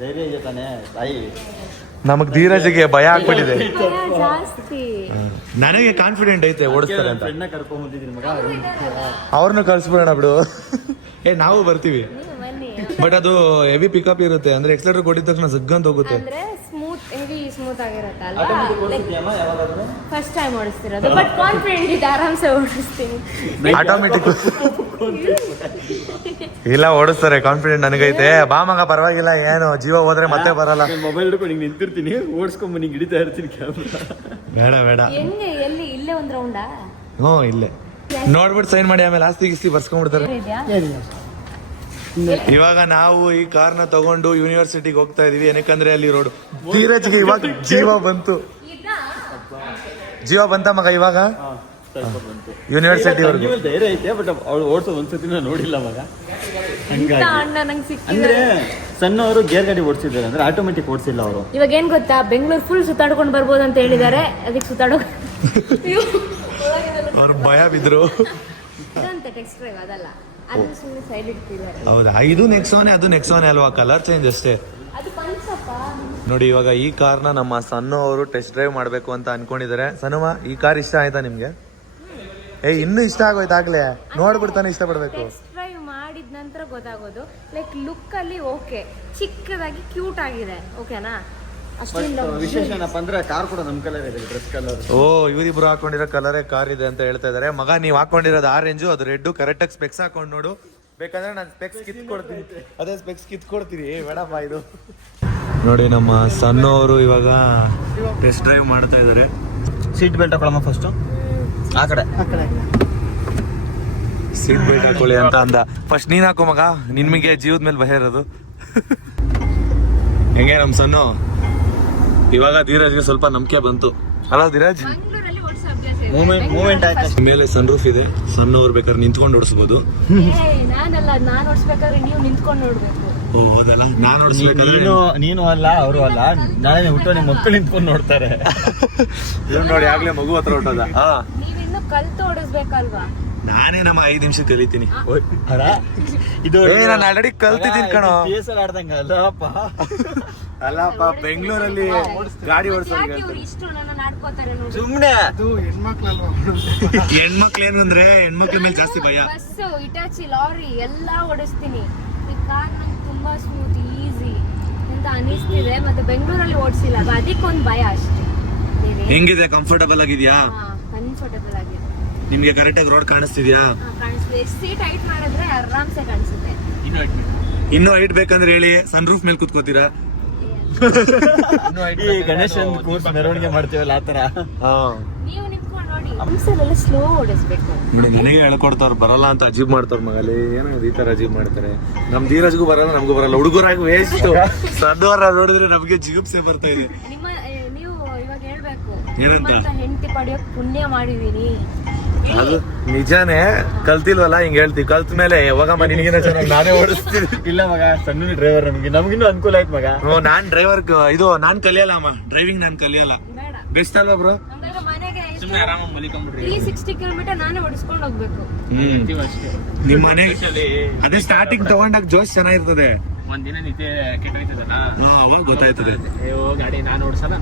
ಧೈರ್ಯ ಇದೆ ತಾನೆ ತಾಯಿ. ನಮಗ್ ಧೀರಜ್ಗೆ ಭಯ ಆಗ್ಬಿಟ್ಟಿದೆ. ಜಾಸ್ತಿ ನನಗೆ ಕಾನ್ಫಿಡೆಂಟ್ ಐತೆ ಓಡಿಸ್ತಾರೆ ಅಂತ. ಕರ್ಕೊಂಡ್ ಬಂದಿದ್ದೀನಿ ಮಗ. ಅವ್ರನ್ನ ಕಳ್ಸ್ಬಿಡೋಣ ಬಿಡು. ನಾವು ಬರ್ತೀವಿ. ಬನ್ನಿ. ಬಟ್ ಅದು ಹೆವಿ ಪಿಕಪ್ ಇರುತ್ತೆ, ಅಂದ್ರೆ ಎಕ್ಸಲೇಟರ್ ಕೊಟ್ಟಿದ ತಕ್ಷಣ ಜಗ್ಗಂತ ಹೋಗುತ್ತೆ. ಅಂದ್ರೆ ಸ್ಮೂತ್ ಆಗಿರತ್ತಲ್ಲ. ಫಸ್ಟ್ ಟೈಮ್ ಓಡಿಸ್ತಿರೋದು, ಬಟ್ ಕಾನ್ಫಿಡೆಂಟ್ ಇದೆ, ಆರಾಮ್ಸೆ ಓಡಿಸ್ತೀನಿ. ಆಟೋಮೆಟಿಕ್ ಇಲ್ಲ, ಓಡಿಸ್ತಾರೆ, ಕಾನ್ಫಿಡೆಂಟ್ ನನಗೈತೆ. ಬಾ ಮಗ, ಪರವಾಗಿಲ್ಲ, ಏನು ಜೀವ ಹೋದ್ರೆ ಮತ್ತೆ ಬರಲ್ಲ. ಮೊಬೈಲ್ ಹಿಡ್ಕೊಂಡು ನಿಂತಿರ್ತೀನಿ, ಓಡಿಸ್ಕೊಂಡ್ ನಿಂಗೆ ಹಿಡಿತಾ ಇರ್ತೀನಿ ಕ್ಯಾಮ್ರಾ. ಬೇಡ ಹೆಂಗೆ, ಎಲ್ಲಿ ಇಲ್ಲೇ ಒಂದ್ ರೌಂಡಾ? ಹ್ಞೂ, ಇಲ್ಲೇ ನೋಡ್ಬಿಟ್ಟು ಸೈನ್ ಮಾಡಿ ಆಮೇಲೆ ಆಸ್ತಿ ಗಿಸ್ತಿ ಬರ್ಸ್ಕೊಂಡ್ಬಿಡ್ತಾರೆ. ಏನಿಲ್ಲ. ಇವಾಗ ನಾವು ಈ ಕಾರ್ನ ತಗೊಂಡು ಯೂನಿವರ್ಸಿಟಿಗೆ ಹೋಗ್ತಾ ಇದೀವಿ. ಏನಕ್ಕಂದ್ರೆ ಅಲ್ಲಿ ರೋಡ್. ಧೀರಜ್ಗೆ ಇವಾಗ ಜೀವ ಬಂತ ಮಗ ಇವಾಗ ಯೂನಿವರ್ಸಿಟಿವರೆಗೂ. ಧೈರ್ಯ ಐತೆ, ಬಟ್ ಅವ್ಳು ಓಡಿಸೋದು ಒಂದ್ಸತಿ ನೋಡಿಲ್ಲ ಮಗ. ಹಂಗಾಗಿ ಅಣ್ಣ ನಂಗೆ ಅಂದ್ರೆ ಸಣ್ಣವರು ಗೇರ್ ಗಾಡಿ ಓಡಿಸಿದ್ದಾರೆ, ಅಂದ್ರೆ ಆಟೋಮೆಟಿಕ್ ಓಡಿಸಿಲ್ಲ ಅವರು. ಇವಾಗ ಏನ್ ಗೊತ್ತಾ, ಬೆಂಗಳೂರು ಫುಲ್ ಸುತ್ತಾಡ್ಕೊಂಡು ಬರ್ಬೋದು ಅಂತ ಹೇಳಿದ್ದಾರೆ. ಅದಕ್ಕೆ ಸುತ್ತಾಡೋ ಅವ್ರು ಭಯ ಬಿದ್ರು. ಇದಂತೆ ಟೆಕ್ಸ್ಟ್ ಡ್ರೈವ್ ಅದಲ್ಲ, ಅದು ಸುಮ್ಮನೆ ಸೈಡ್ ಇಡ್ತಿದ್ದಾರೆ. ಹೌದಾ, ಇದು ನೆಕ್ಸಾನೆ, ಅದು ನೆಕ್ಸಾನೆ ಅಲ್ವಾ, ಕಲರ್ ಚೇಂಜ್ ಅಷ್ಟೇ. ಅದು ಪಂಚಪ್ಪ. ನೋಡಿ, ಇವಾಗ ಈ ಕಾರ್ನ ನಮ್ಮ ಸಣ್ಣ ಅವರು ಟೆಸ್ಟ್ ಡ್ರೈವ್ ಮಾಡ್ಬೇಕು ಅಂತ ಅನ್ಕೊಂಡಿದ್ದಾರೆ. ಸನುಮ, ಈ ಕಾರ್ ಇಷ್ಟ ಆಯ್ತಾ ನಿಮ್ಗೆ? ಇನ್ನೂ ಇಷ್ಟ ಆಗೋಯ್ತಾಗ್ಲೇ, ನೋಡ್ಬಿಡ್ತಾನೆ ಇಷ್ಟ ಪಡ್ಬೇಕು. ಟೆಸ್ಟ್ ಡ್ರೈವ್ ಮಾಡಿದ ನಂತರ ಗೊತ್ತಾಗೋದು. ಲೈಕ್ ಲುಕ್ ಅಲ್ಲಿ ಓಕೆ, ಚಿಕ್ಕದಾಗಿ ಕ್ಯೂಟ್ ಆಗಿದೆ, ಓಕೆನಾ? ಅಷ್ಟೊಂದು ವಿಶೇಷ ಏನಪ್ಪ ಅಂದ್ರೆ ಕಾರ್ ಕೂಡ ನಮ್ ಕಲರ್ ಇದೆ, ಡ್ರೆಸ್ ಕಲರ್. ಓ, ಇವರಿಬ್ರು ಹಾಕೊಂಡಿರೋ ಕಲರೇ ಕಾರ್ ಇದೆ ಅಂತ ಹೇಳ್ತಾ ಇದಾರೆ. ಮಗ, ನೀವು ಹಾಕೊಂಡಿರೋದು ಆರೆಂಜು, ಅದು ರೆಡ್. ಕರೆಕ್ಟ್ ಆಗಿ ಸ್ಪೆಕ್ಸ್ ಹಾಕೊಂಡು ನೋಡು, ಬೇಕಂದ್ರೆ ನಾನು ಸ್ಪೆಕ್ಸ್ ಕಿತ್ಕೊಡ್ತೀನಿ. ಅದೇ ಸ್ಪೆಕ್ಸ್ ಕಿತ್ಕೊಡ್ತೀನಿ, ಬೇಡಪ್ಪ ಇದು. ನೋಡಿ, ನಮ್ಮ ಸಣ್ಣವರು ಇವಾಗ ಟೆಸ್ಟ್ ಡ್ರೈವ್ ಮಾಡ್ತಾ ಇದಾರೆ. ಸೀಟ್ ಬೆಲ್ಟ್ ಹಾಕೊಳ್ಳಮ್ಮ ಫಸ್ಟ್. ಆ ಕಡೆ ಸೀಟ್ ಬೆಲ್ಟ್ ಹಾಕೊಳ್ಳಿ ಅಂತ ಅಂದ. ಫಸ್ಟ್ ನೀನ್ ಹಾಕೋ ಮಗ, ನಿನ್ಮಗೆ ಜೀವದ ಮೇಲೆ ಭಯ ಇರೋದು. ಹೆಂಗೆ ನಮ್ ಸಣ್ಣ ಇವಾಗ ಧೀರಜ್ಗೆ ಸ್ವಲ್ಪ ನಂಬಿಕೆ ಬಂತು ಅಲ್ಲ ಧೀರಜ್? ಮಂಗಳೂರಲ್ಲಿ ಓಡಿಸೋ ಅಭ್ಯಾಸ ಇದೆ. ಮೂವ್ಮೆಂಟ್ ಆಯ್ತು. ಮೇಲೆ ಸನ್ ರೂಫ್ ಇದೆ, ಸಣ್ಣವ್ರು ಬೇಕಾದ್ರೆ ನಿಂತ್ಕೊಂಡು ಓಡಿಸ್ಬೋದು. ನಾನಲ್ಲ, ನಾನ್ ಓಡಿಸ್ಬೇಕಾದ್ರೆ ನೀವು ನಿಂತ್ಕೊಂಡು ನೋಡ್ಬೇಕು. ಓ, ಹೌದಲ್ಲ, ನಾನು ಓಡಿಸ್ಬೇಕಾದ್ರೆ ನೀನು ಅಲ್ಲ, ಅವರು ಅಲ್ಲ, ನಾಳೆ ಹುಟ್ಟೋ ನಿಮ್ಮ ಮಕ್ಕಳು ನಿಂತ್ಕೊಂಡು ನೋಡ್ತಾರೆ. ನೋಡಿ, ಆಗ್ಲೇ ಮಗು ಹತ್ರ ಹೊಟ್ಟೋದ. ನೀವಿನ್ನು ಕಲ್ತು ಓಡಿಸ್ಬೇಕಲ್ವಾ? ನಾನೇ ನಮ್ಮ 5 ನಿಮಿಷ ಕಲಿತೀನಿ. ಇದು ನಾನು ಆಲ್ರೆಡಿ ಕಲ್ತಿದ್ದೀನಿ ಕಣೋ. ಆಡ್ದಂಗ ಅಲ್ಲಪ್ಪ. ಅಲ್ಲಪ್ಪ, ಬೆಂಗಳೂರಲ್ಲಿ ಗಾಡಿ ಓಡಿಸೋದು ಇಷ್ಟು ನನ್ನ ಆಡ್ಕೋತಾರೆ ನೋಡಿ. ಸುಮ್ನೆ ಅದು ಹೆಣ್ಮಕ್ಳಲ್ವಾ? ಹೆಣ್ಮಕ್ಳೇನು ಅಂದ್ರೆ ಹೆಣ್ಮಕ್ಳ ಮೇಲೆ ಜಾಸ್ತಿ ಭಯ. ಬಸ್ಸು, ಇಟಾಚಿ, ಲಾರಿ ಎಲ್ಲ ಓಡಿಸ್ತೀನಿ. ಈ ಕಾರ್ ನಂಗೆ ತುಂಬಾ ಸ್ಮೂತ್, ಈಸಿ ಅಂತ ಅನಿಸ್ತಿದೆ. ಮತ್ತೆ ಬೆಂಗಳೂರಲ್ಲಿ ಓಡಿಸಿಲ್ಲ, ಅದಕ್ಕೊಂದು ಭಯ ಅಷ್ಟೇ. ಹೆಂಗಿದೆ? ಕಂಫರ್ಟಬಲ್ ಆಗಿದ್ಯಾ? ಕಂಫರ್ಟಬಲ್ ಆಗಿದೆ. ನಿಮ್ಗೆ ಕರೆಕ್ಟ್ ಆಗಿ ರೋಡ್ ಕಾಣಿಸ್ತಿದ್ಯಾ? ಕಾಣಿಸ್ತಿದೆ. ಸೀಟ್ ಹೈಟ್ ಮಾಡಿದ್ರೆ ಆರಾಮ್ಸೆ ಕಾಣಿಸುತ್ತೆ. ಇನ್ನೂ ಹೈಟ್ ಬೇಕಂದ್ರೆ ಹೇಳಿ, ಸನ್ ರೂಫ್ ಮೇಲೆ ಕುತ್ಕೋತೀರಾ? ಈ ಗಣೇಶನ್ ಕೂರ್ಸ್ ಮೆರವಣಿಗೆ ಮಾಡ್ತೀವಲ್ಲ ಆತರ. ನೀವು ನಿಂತ್ಕೊಂಡು ನೋಡಿ ಹಂಸಲೆಲ್ಲ ಸ್ಲೋ ಓಡಿಸ್ಬೇಕು. ನೋಡಿ ನನಗೆ ಹೇಳ್ಕೊಡ್ತಾವ್ರು ಬರಲ್ಲ ಅಂತ ಅಜೀಬ್ ಮಾಡ್ತಾವ್ರ ಮಗಲಿ. ಏನೋ ಈ ತರ ಅಜೀಬ್ ಮಾಡ್ತಾರೆ. ನಮ್ ಧೀರಜ್ಗೂ ಬರಲ್ಲ, ನಮಗೂ ಬರಲ್ಲ. ಹುಡುಗರಾಗಿ ವೇಸ್ಟ್. ಸಣ್ಣವರ ನೋಡಿದ್ರೆ ನಮ್ಗೆ ಜಿಗುಪ್ಸೆ ಬರ್ತಾ ಇದೆ. ನೀವು ಇವಾಗ ಹೇಳ್ಬೇಕು ಏನಂತ? ಹೆಂಡತಿ ಪಡೆಯೋಕ್ ಪುಣ್ಯ ಮಾಡಿದೀನಿ. ಅದು ನಿಜಾನೇ, ಕಲ್ತಿಲ್ವಲ್ಲ ಹಿಂಗ್ ಹೇಳ್ತೀವಿ. ಕಲ್ತ ಮೇಲೆ ಯಾವಾಗಮ್ಮ ನಿನಗಿನ ಚೆನ್ನಾಗಿ ನಾನೇ ಓಡಿಸ್ತೀನಿ. ಇಲ್ಲ ಮಗ, ಸಣ್ಣ ಡ್ರೈವರ್ ನಮ್ಗಿನ್ನೂ ಅನುಕೂಲ ಆಯ್ತು ಮಗ. ನಾನ್ ಡ್ರೈವರ್ ಇದು ನಾನ್ ಕಲಿಯಲ್ಲ ಅಮ್ಮ, ಡ್ರೈವಿಂಗ್ ನಾನ್ ಕಲಿಯಲ್ಲ. ಬೇಡ, ಬೆಸ್ಟ್ ಅಲ್ವಾ ಬ್ರೋ? ಹಂಗಾದ್ರೆ ಮನೆಗೆ ಸುಮ್ಮನೆ ಆರಾಮಾಗಿ ಮಲಿಕೊಂಡ್ಬಿಡ್ರಿ. 360 ಕಿಲೋಮೀಟರ್ ನಾನೇ ಓಡಿಸ್ಕೊಂಡು ಹೋಗ್ಬೇಕು. ನಿಮ್ ಮನೆಗೆ ಅದೇ ಸ್ಟಾರ್ಟಿಂಗ್ ತಗೊಂಡಾಗ ಜೋಶ್ ಚೆನ್ನಾಗಿರ್ತದೆ. ಒಂದಿನ ನಿದ್ದೆ ಕೆಟ್ಟೋಯ್ತದಲ್ಲ, ಅವಾಗ ಗೊತ್ತಾಯ್ತದೆ. ಗಾಡಿ ನಾನು ಓಡಿಸಲ್ಲ.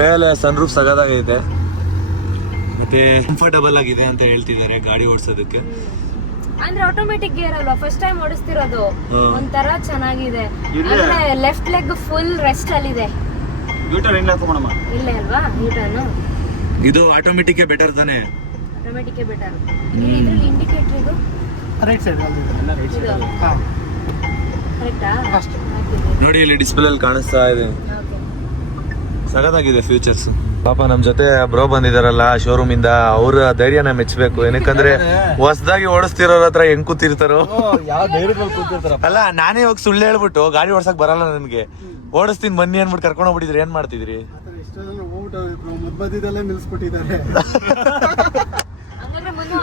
ಮೇಲೆ ಸನ್ ರೂಫ್ ಸಗದಾಗೈತೆ, ಮತ್ತೆ ಕಂಫರ್ಟಬಲ್ ಆಗಿದೆ ಅಂತ ಹೇಳ್ತಿದ್ದಾರೆ ಗಾಡಿ ಓಡಿಸೋದಕ್ಕೆ. ಅಂದ್ರೆ ಆಟೋಮೆಟಿಕ್ ಗೇರ್ ಅಲ್ವಾ, ಫಸ್ಟ್ ಟೈಮ್ ಓಡಿಸ್ತಿರೋದು. ಹ್ಮ್. ಒಂಥರ ಚೆನ್ನಾಗಿದೆ. ಅಂದ್ರೆ ಲೆಫ್ಟ್ ಲೆಗ್ ಫುಲ್ ರೆಸ್ಟ್ ಅಲ್ಲಿದೆ. ಯೂಟರ್ ಹೆಂಗ್ ಹಾಕೋಣಮ್ಮ? ಇಲ್ಲೇ ಅಲ್ವಾ ಯೂಟರ್ನ್? ಇದು ಆಟೋಮೆಟಿಕ್ ಬೆಟರ್ ತಾನೆ? Automatic better. ಇದ್ರಲ್ಲಿ ಇಂಡಿಕೇಟರ್ ಇದು ರೈಟ್ ಸೈಡ್ ಇದು ಹಾಂ ಕರೆಕ್ಟಾ? ಅಷ್ಟೇ. ನೋಡಿ ಇಲ್ಲಿ ಡಿಸ್ಪ್ಲೇ ಅಲ್ಲಿ ಕಾಣಿಸ್ತಾ ಇದೆ. ಸಗದಾಗಿದೆ ಫ್ಯೂಚರ್ಸ್. ಪಾಪ ನಮ್ ಜೊತೆ ಬ್ರೋ ಬಂದಿದಾರಲ್ಲ ಶೋರೂಮ್ ಇಂದ, ಅವ್ರ ಧೈರ್ಯನ ಮೆಚ್ಚಬೇಕು. ಏನಕ್ಕಂದ್ರೆ ಹೊಸದಾಗಿ ಓಡಿಸ್ತಿರೋರ ಹತ್ರ ಹೆಂಗ್ ಕೂತಿರ್ತಾರೋ. ಯಾವ ಧೈರ್ಯದಲ್ಲಿ ಕೂತಿರ್ತಾರ. ಅಲ್ಲ ನಾನೇ ಹೋಗಿ ಸುಳ್ಳು ಹೇಳ್ಬಿಟ್ಟು ಗಾಡಿ ಓಡ್ಸಕ್ ಬರಲ್ಲ ನನ್ಗೆ, ಓಡಿಸ್ತೀನಿ ಬನ್ನಿ ಅನ್ಬಿಟ್ಟು ಕರ್ಕೊಂಡ್ ಹೋಗ್ಬಿಟ್ಟಿದ್ರಿ, ಏನ್ ಮಾಡ್ತಿದ್ರಿ? ಎಷ್ಟೋ ಜನ ಹೋಗ್ಬಿಟ್ಟು ಮಧ್ಯದಲ್ಲೇ ನಿಲ್ಸ್ಬಿಟ್ಟಿದ್ದಾರೆ. ಹಂಗಂದ್ರೆ ಮುನ್ನ